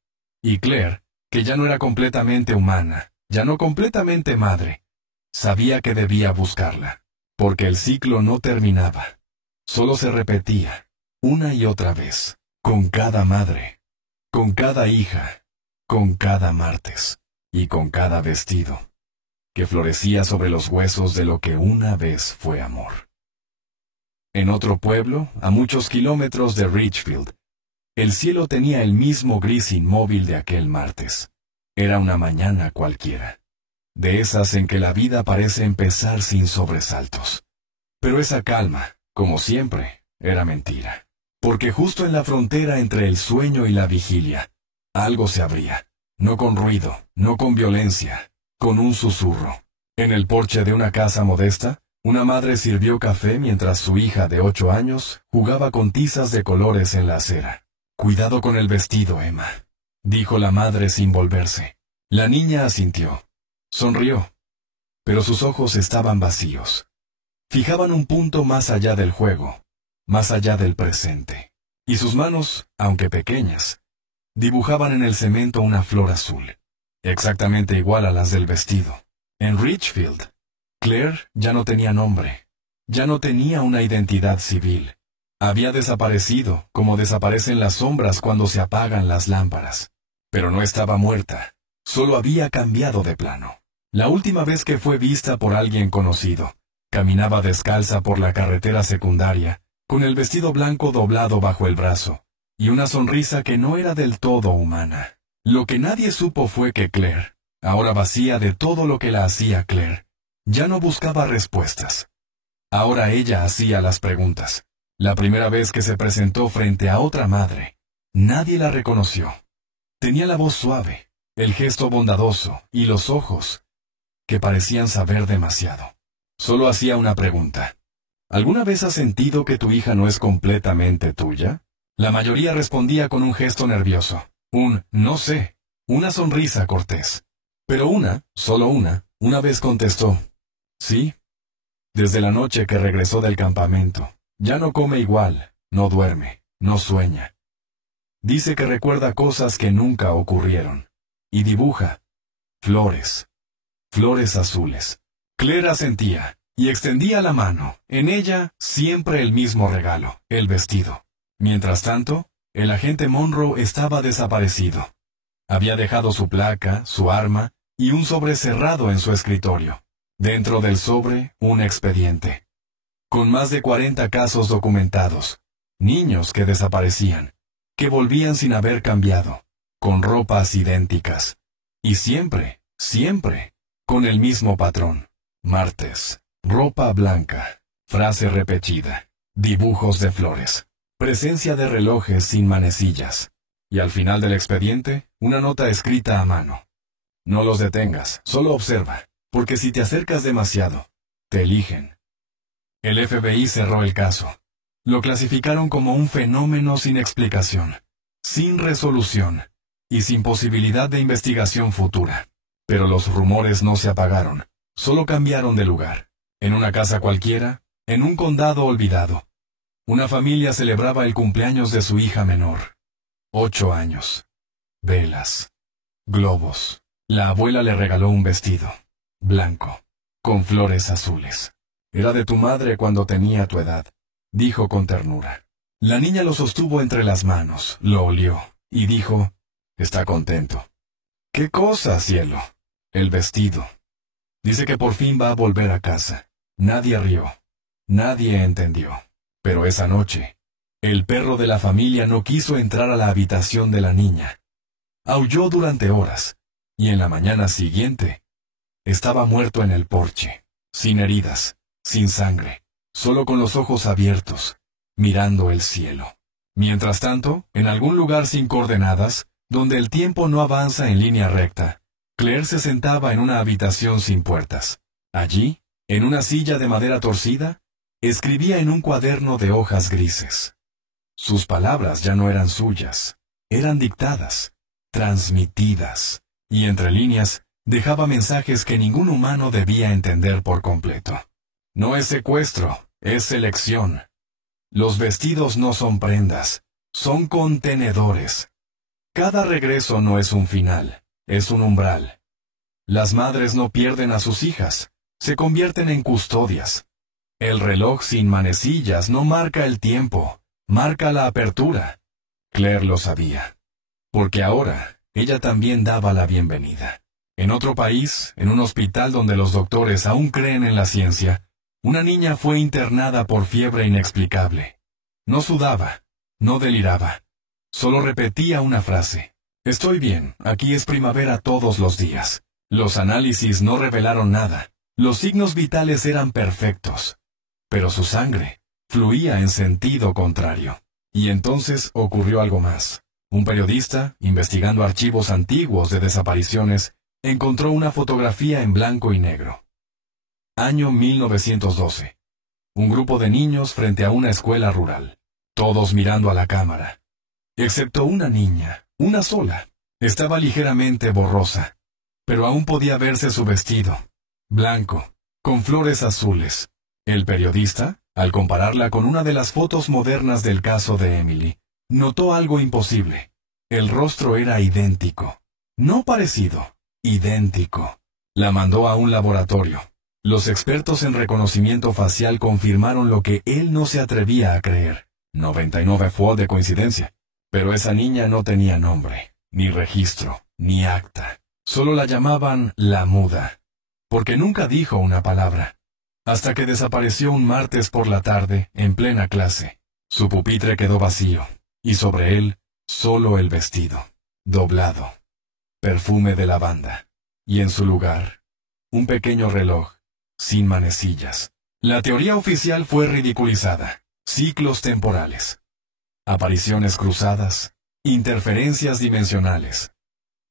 Y Claire, que ya no era completamente humana, ya no completamente madre, sabía que debía buscarla. Porque el ciclo no terminaba. Solo se repetía, una y otra vez, con cada madre, con cada hija, con cada martes, y con cada vestido, que florecía sobre los huesos de lo que una vez fue amor. En otro pueblo, a muchos kilómetros de Richfield, el cielo tenía el mismo gris inmóvil de aquel martes. Era una mañana cualquiera, de esas en que la vida parece empezar sin sobresaltos. Pero esa calma, como siempre, era mentira. Porque justo en la frontera entre el sueño y la vigilia, algo se abría. No con ruido, no con violencia, con un susurro. En el porche de una casa modesta, una madre sirvió café mientras su hija de 8 años jugaba con tizas de colores en la acera. «Cuidado con el vestido, Emma», dijo la madre sin volverse. La niña asintió. Sonrió. Pero sus ojos estaban vacíos. Fijaban un punto más allá del juego, más allá del presente. Y sus manos, aunque pequeñas, dibujaban en el cemento una flor azul, exactamente igual a las del vestido. En Richfield, Claire ya no tenía nombre, ya no tenía una identidad civil. Había desaparecido, como desaparecen las sombras cuando se apagan las lámparas. Pero no estaba muerta, solo había cambiado de plano. La última vez que fue vista por alguien conocido, caminaba descalza por la carretera secundaria, con el vestido blanco doblado bajo el brazo, y una sonrisa que no era del todo humana. Lo que nadie supo fue que Claire, ahora vacía de todo lo que la hacía Claire, ya no buscaba respuestas. Ahora ella hacía las preguntas. La primera vez que se presentó frente a otra madre, nadie la reconoció. Tenía la voz suave, el gesto bondadoso y los ojos, que parecían saber demasiado. Solo hacía una pregunta. ¿Alguna vez has sentido que tu hija no es completamente tuya? La mayoría respondía con un gesto nervioso, un no sé, una sonrisa cortés. Pero solo una vez contestó, sí. Desde la noche que regresó del campamento, ya no come igual, no duerme, no sueña. Dice que recuerda cosas que nunca ocurrieron. Y dibuja flores, flores azules. Claire asentía, y extendía la mano, en ella siempre el mismo regalo, el vestido. Mientras tanto, el agente Monroe estaba desaparecido. Había dejado su placa, su arma, y un sobre cerrado en su escritorio. Dentro del sobre, un expediente. Con más de 40 casos documentados. Niños que desaparecían, que volvían sin haber cambiado, con ropas idénticas. Y siempre, con el mismo patrón. Martes, ropa blanca, frase repetida, dibujos de flores, presencia de relojes sin manecillas. y al final del expediente, una nota escrita a mano. No los detengas, solo observa, porque si te acercas demasiado, te eligen. El FBI cerró el caso. Lo clasificaron como un fenómeno sin explicación, sin resolución y sin posibilidad de investigación futura. Pero los rumores no se apagaron, solo cambiaron de lugar. En una casa cualquiera, en un condado olvidado, una familia celebraba el cumpleaños de su hija menor. 8 años. Velas. Globos. La abuela le regaló un vestido. Blanco. Con flores azules. Era de tu madre cuando tenía tu edad, dijo con ternura. La niña lo sostuvo entre las manos, lo olió, y dijo, está contento. ¿Qué cosa, cielo? El vestido. Dice que por fin va a volver a casa. Nadie rió. Nadie entendió. Pero esa noche, el perro de la familia no quiso entrar a la habitación de la niña. Aulló durante horas, y en la mañana siguiente, estaba muerto en el porche, sin heridas, sin sangre, solo con los ojos abiertos, mirando el cielo. Mientras tanto, en algún lugar sin coordenadas, donde el tiempo no avanza en línea recta, Claire se sentaba en una habitación sin puertas. Allí, en una silla de madera torcida, escribía en un cuaderno de hojas grises. Sus palabras ya no eran suyas, eran dictadas, transmitidas, y entre líneas dejaba mensajes que ningún humano debía entender por completo. No es secuestro, es selección. Los vestidos no son prendas, son contenedores. Cada regreso no es un final, es un umbral. Las madres no pierden a sus hijas, se convierten en custodias. El reloj sin manecillas no marca el tiempo, marca la apertura. Claire lo sabía, porque ahora ella también daba la bienvenida. En otro país, en un hospital donde los doctores aún creen en la ciencia, una niña fue internada por fiebre inexplicable. No sudaba, no deliraba, solo repetía una frase. Estoy bien, aquí es primavera todos los días. Los análisis no revelaron nada, los signos vitales eran perfectos. Pero su sangre fluía en sentido contrario. Y entonces ocurrió algo más. Un periodista, investigando archivos antiguos de desapariciones, encontró una fotografía en blanco y negro. Año 1912. Un grupo de niños frente a una escuela rural. Todos mirando a la cámara. Excepto una niña, una sola. Estaba ligeramente borrosa. Pero aún podía verse su vestido. Blanco, con flores azules. El periodista, al compararla con una de las fotos modernas del caso de Emily, notó algo imposible. El rostro era idéntico. No parecido, idéntico. La mandó a un laboratorio. Los expertos en reconocimiento facial confirmaron lo que él no se atrevía a creer. 99 fue de coincidencia. Pero esa niña no tenía nombre, ni registro, ni acta. Solo la llamaban la muda, porque nunca dijo una palabra. Hasta que desapareció un martes por la tarde, en plena clase. Su pupitre quedó vacío, y sobre él, solo el vestido, doblado, perfume de lavanda, y en su lugar, un pequeño reloj, sin manecillas. La teoría oficial fue ridiculizada. Ciclos temporales, apariciones cruzadas, interferencias dimensionales.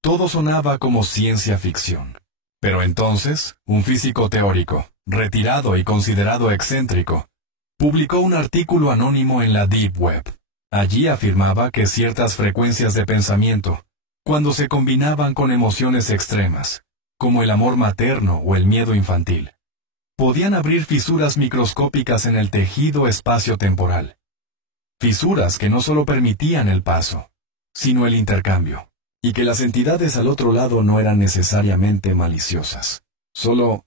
Todo sonaba como ciencia ficción. Pero entonces, un físico teórico, retirado y considerado excéntrico, publicó un artículo anónimo en la Deep Web. Allí afirmaba que ciertas frecuencias de pensamiento, cuando se combinaban con emociones extremas, como el amor materno o el miedo infantil, podían abrir fisuras microscópicas en el tejido espacio-temporal. Fisuras que no solo permitían el paso, sino el intercambio, y que las entidades al otro lado no eran necesariamente maliciosas, solo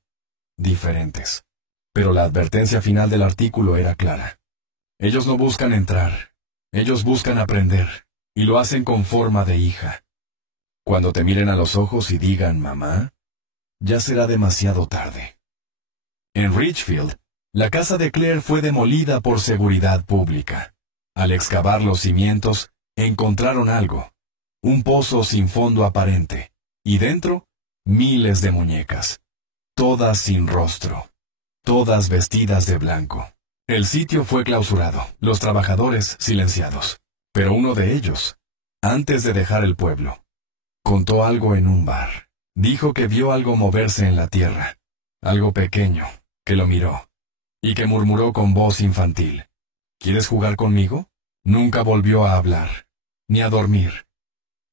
diferentes. Pero la advertencia final del artículo era clara. Ellos no buscan entrar, ellos buscan aprender, y lo hacen con forma de hija. Cuando te miren a los ojos y digan mamá, ya será demasiado tarde. En Richfield, la casa de Claire fue demolida por seguridad pública. Al excavar los cimientos, encontraron algo. Un pozo sin fondo aparente. Y dentro, miles de muñecas. Todas sin rostro. Todas vestidas de blanco. El sitio fue clausurado, los trabajadores silenciados. Pero uno de ellos, antes de dejar el pueblo. Contó algo en un bar. Dijo que vio algo moverse en la tierra, algo pequeño, que lo miró, y que murmuró con voz infantil: ¿Quieres jugar conmigo? Nunca volvió a hablar, ni a dormir,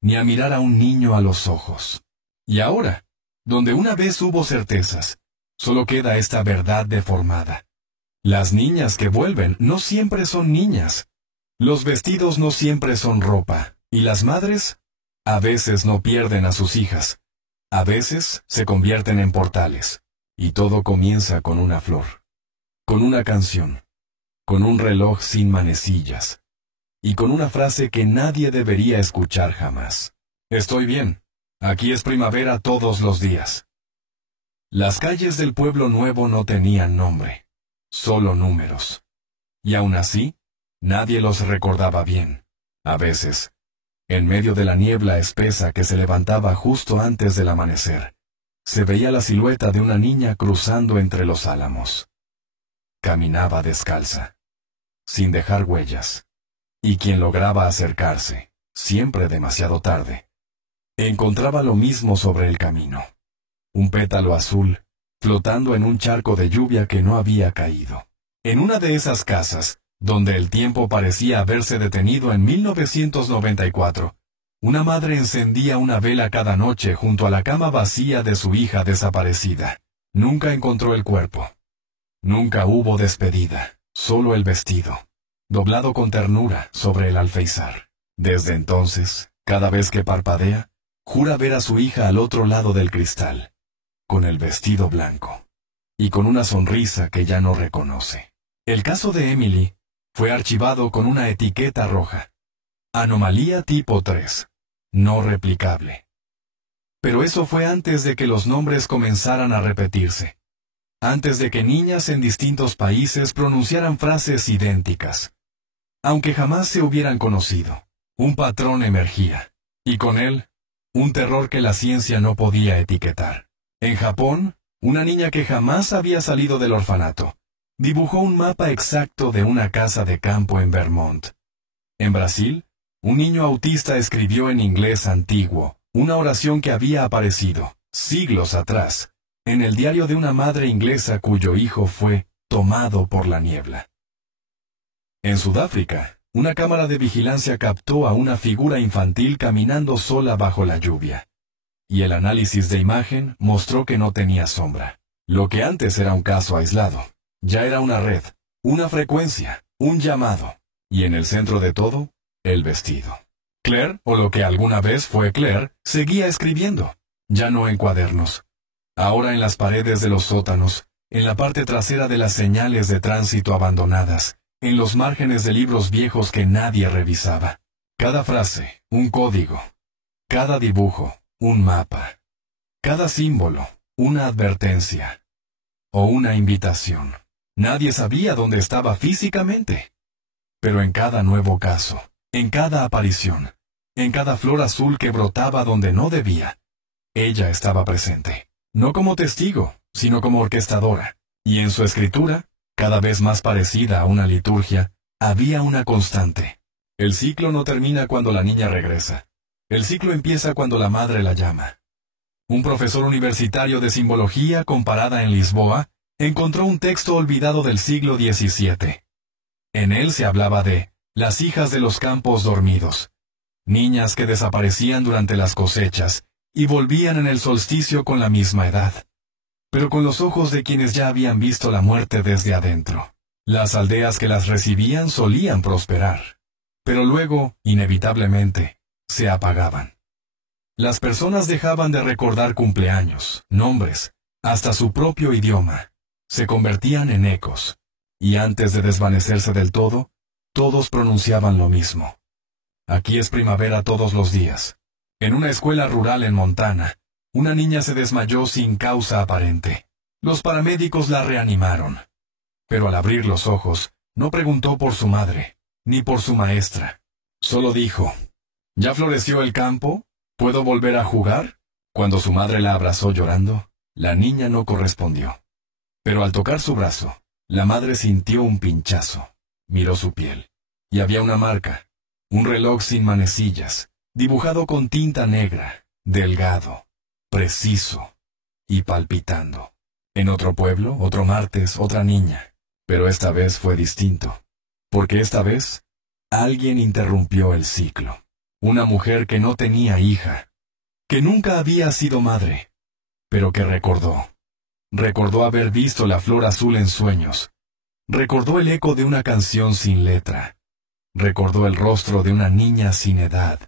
ni a mirar a un niño a los ojos. Y ahora, donde una vez hubo certezas, solo queda esta verdad deformada. Las niñas que vuelven no siempre son niñas. Los vestidos no siempre son ropa, y las madres, a veces no pierden a sus hijas. A veces se convierten en portales, y todo comienza con una flor, con una canción, con un reloj sin manecillas, y con una frase que nadie debería escuchar jamás. Estoy bien, aquí es primavera todos los días. Las calles del pueblo nuevo no tenían nombre, solo números. Y aún así, nadie los recordaba bien. A veces, en medio de la niebla espesa que se levantaba justo antes del amanecer, se veía la silueta de una niña cruzando entre los álamos. Caminaba descalza, sin dejar huellas, y quien lograba acercarse, siempre demasiado tarde, encontraba lo mismo sobre el camino: un pétalo azul, flotando en un charco de lluvia que no había caído. En una de esas casas, donde el tiempo parecía haberse detenido en 1994, una madre encendía una vela cada noche junto a la cama vacía de su hija desaparecida. Nunca encontró el cuerpo. Nunca hubo despedida, solo el vestido, doblado con ternura sobre el alféizar. Desde entonces, cada vez que parpadea, jura ver a su hija al otro lado del cristal, con el vestido blanco, y con una sonrisa que ya no reconoce. El caso de Emily fue archivado con una etiqueta roja: anomalía tipo 3, no replicable. Pero eso fue antes de que los nombres comenzaran a repetirse, antes de que niñas en distintos países pronunciaran frases idénticas. Aunque jamás se hubieran conocido, un patrón emergía, y con él, un terror que la ciencia no podía etiquetar. En Japón, una niña que jamás había salido del orfanato dibujó un mapa exacto de una casa de campo en Vermont. En Brasil, un niño autista escribió en inglés antiguo una oración que había aparecido, siglos atrás, en el diario de una madre inglesa cuyo hijo fue tomado por la niebla. En Sudáfrica, una cámara de vigilancia captó a una figura infantil caminando sola bajo la lluvia, y el análisis de imagen mostró que no tenía sombra. Lo que antes era un caso aislado, ya era una red, una frecuencia, un llamado, y en el centro de todo, el vestido. Claire, o lo que alguna vez fue Claire, seguía escribiendo, ya no en cuadernos. Ahora en las paredes de los sótanos, en la parte trasera de las señales de tránsito abandonadas, en los márgenes de libros viejos que nadie revisaba. Cada frase, un código. Cada dibujo, un mapa. Cada símbolo, una advertencia. O una invitación. Nadie sabía dónde estaba físicamente. Pero en cada nuevo caso, en cada aparición, en cada flor azul que brotaba donde no debía, ella estaba presente. No como testigo, sino como orquestadora. Y en su escritura, cada vez más parecida a una liturgia, había una constante. El ciclo no termina cuando la niña regresa. El ciclo empieza cuando la madre la llama. Un profesor universitario de simbología comparada en Lisboa encontró un texto olvidado del siglo XVII. En él se hablaba de las hijas de los campos dormidos, niñas que desaparecían durante las cosechas y volvían en el solsticio con la misma edad, pero con los ojos de quienes ya habían visto la muerte desde adentro. Las aldeas que las recibían solían prosperar, pero luego, inevitablemente, se apagaban. Las personas dejaban de recordar cumpleaños, nombres, hasta su propio idioma. Se convertían en ecos, y antes de desvanecerse del todo, todos pronunciaban lo mismo. Aquí es primavera todos los días. En una escuela rural en Montana, una niña se desmayó sin causa aparente. Los paramédicos la reanimaron. Pero al abrir los ojos, no preguntó por su madre, ni por su maestra. Solo dijo: ¿ya floreció el campo? ¿Puedo volver a jugar? Cuando su madre la abrazó llorando, la niña no correspondió. Pero al tocar su brazo, la madre sintió un pinchazo. Miró su piel, y había una marca, un reloj sin manecillas, dibujado con tinta negra, delgado, preciso y palpitando. En otro pueblo, otro martes, otra niña, pero esta vez fue distinto, porque esta vez alguien interrumpió el ciclo. Una mujer que no tenía hija, que nunca había sido madre, pero que recordó haber visto la flor azul en sueños, recordó el eco de una canción sin letra, recordó el rostro de una niña sin edad,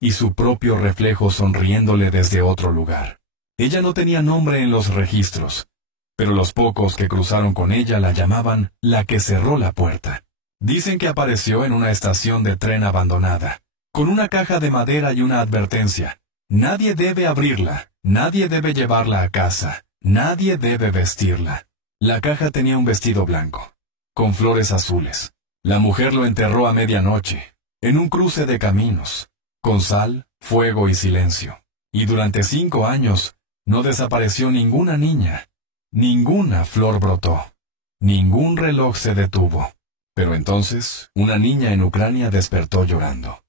y su propio reflejo sonriéndole desde otro lugar. Ella no tenía nombre en los registros, pero los pocos que cruzaron con ella la llamaban la que cerró la puerta. Dicen que apareció en una estación de tren abandonada, con una caja de madera y una advertencia: nadie debe abrirla, nadie debe llevarla a casa, nadie debe vestirla. La caja tenía un vestido blanco, con flores azules. La mujer lo enterró a medianoche, en un cruce de caminos, con sal, fuego y silencio. Y durante 5 años no desapareció ninguna niña, ninguna flor brotó, ningún reloj se detuvo. Pero entonces, una niña en Ucrania despertó llorando.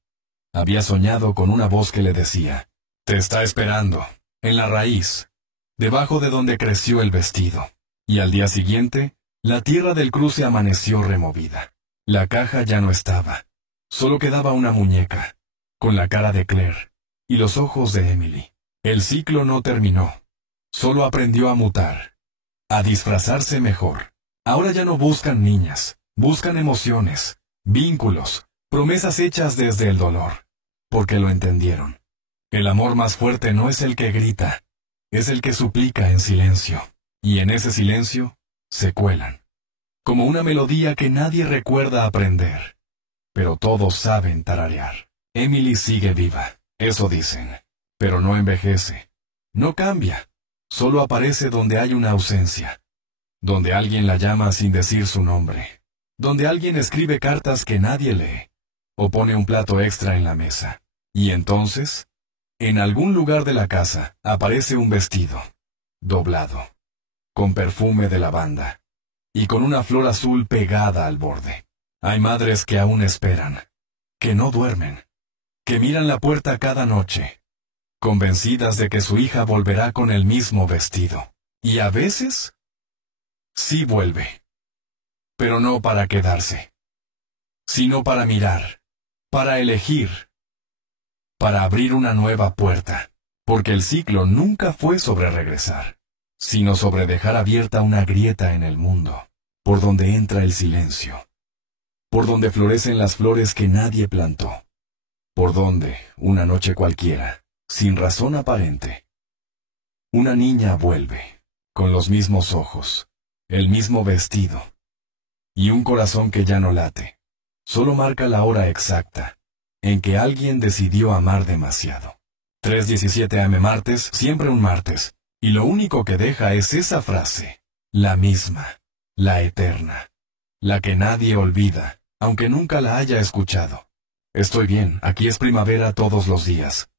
Había soñado con una voz que le decía: te está esperando, en la raíz, debajo de donde creció el vestido. Y al día siguiente, la tierra del cruce amaneció removida. La caja ya no estaba. Solo quedaba una muñeca, con la cara de Claire y los ojos de Emily. El ciclo no terminó. Solo aprendió a mutar, a disfrazarse mejor. Ahora ya no buscan niñas, buscan emociones, vínculos, promesas hechas desde el dolor, porque lo entendieron. El amor más fuerte no es el que grita, es el que suplica en silencio, y en ese silencio se cuelan, como una melodía que nadie recuerda aprender, pero todos saben tararear. Emily sigue viva, eso dicen, pero no envejece, no cambia, solo aparece donde hay una ausencia, donde alguien la llama sin decir su nombre, donde alguien escribe cartas que nadie lee, o pone un plato extra en la mesa. Y entonces, en algún lugar de la casa, aparece un vestido, doblado, con perfume de lavanda, y con una flor azul pegada al borde. Hay madres que aún esperan, que no duermen, que miran la puerta cada noche, convencidas de que su hija volverá con el mismo vestido. Y a veces, sí vuelve, pero no para quedarse, sino para mirar, para elegir, para abrir una nueva puerta, porque el ciclo nunca fue sobre regresar, sino sobre dejar abierta una grieta en el mundo, por donde entra el silencio, por donde florecen las flores que nadie plantó, por donde, una noche cualquiera, sin razón aparente, una niña vuelve, con los mismos ojos, el mismo vestido, y un corazón que ya no late, solo marca la hora exacta, en que alguien decidió amar demasiado. 3:17 AM martes, siempre un martes, y lo único que deja es esa frase, la misma, la eterna, la que nadie olvida, aunque nunca la haya escuchado. Estoy bien, aquí es primavera todos los días.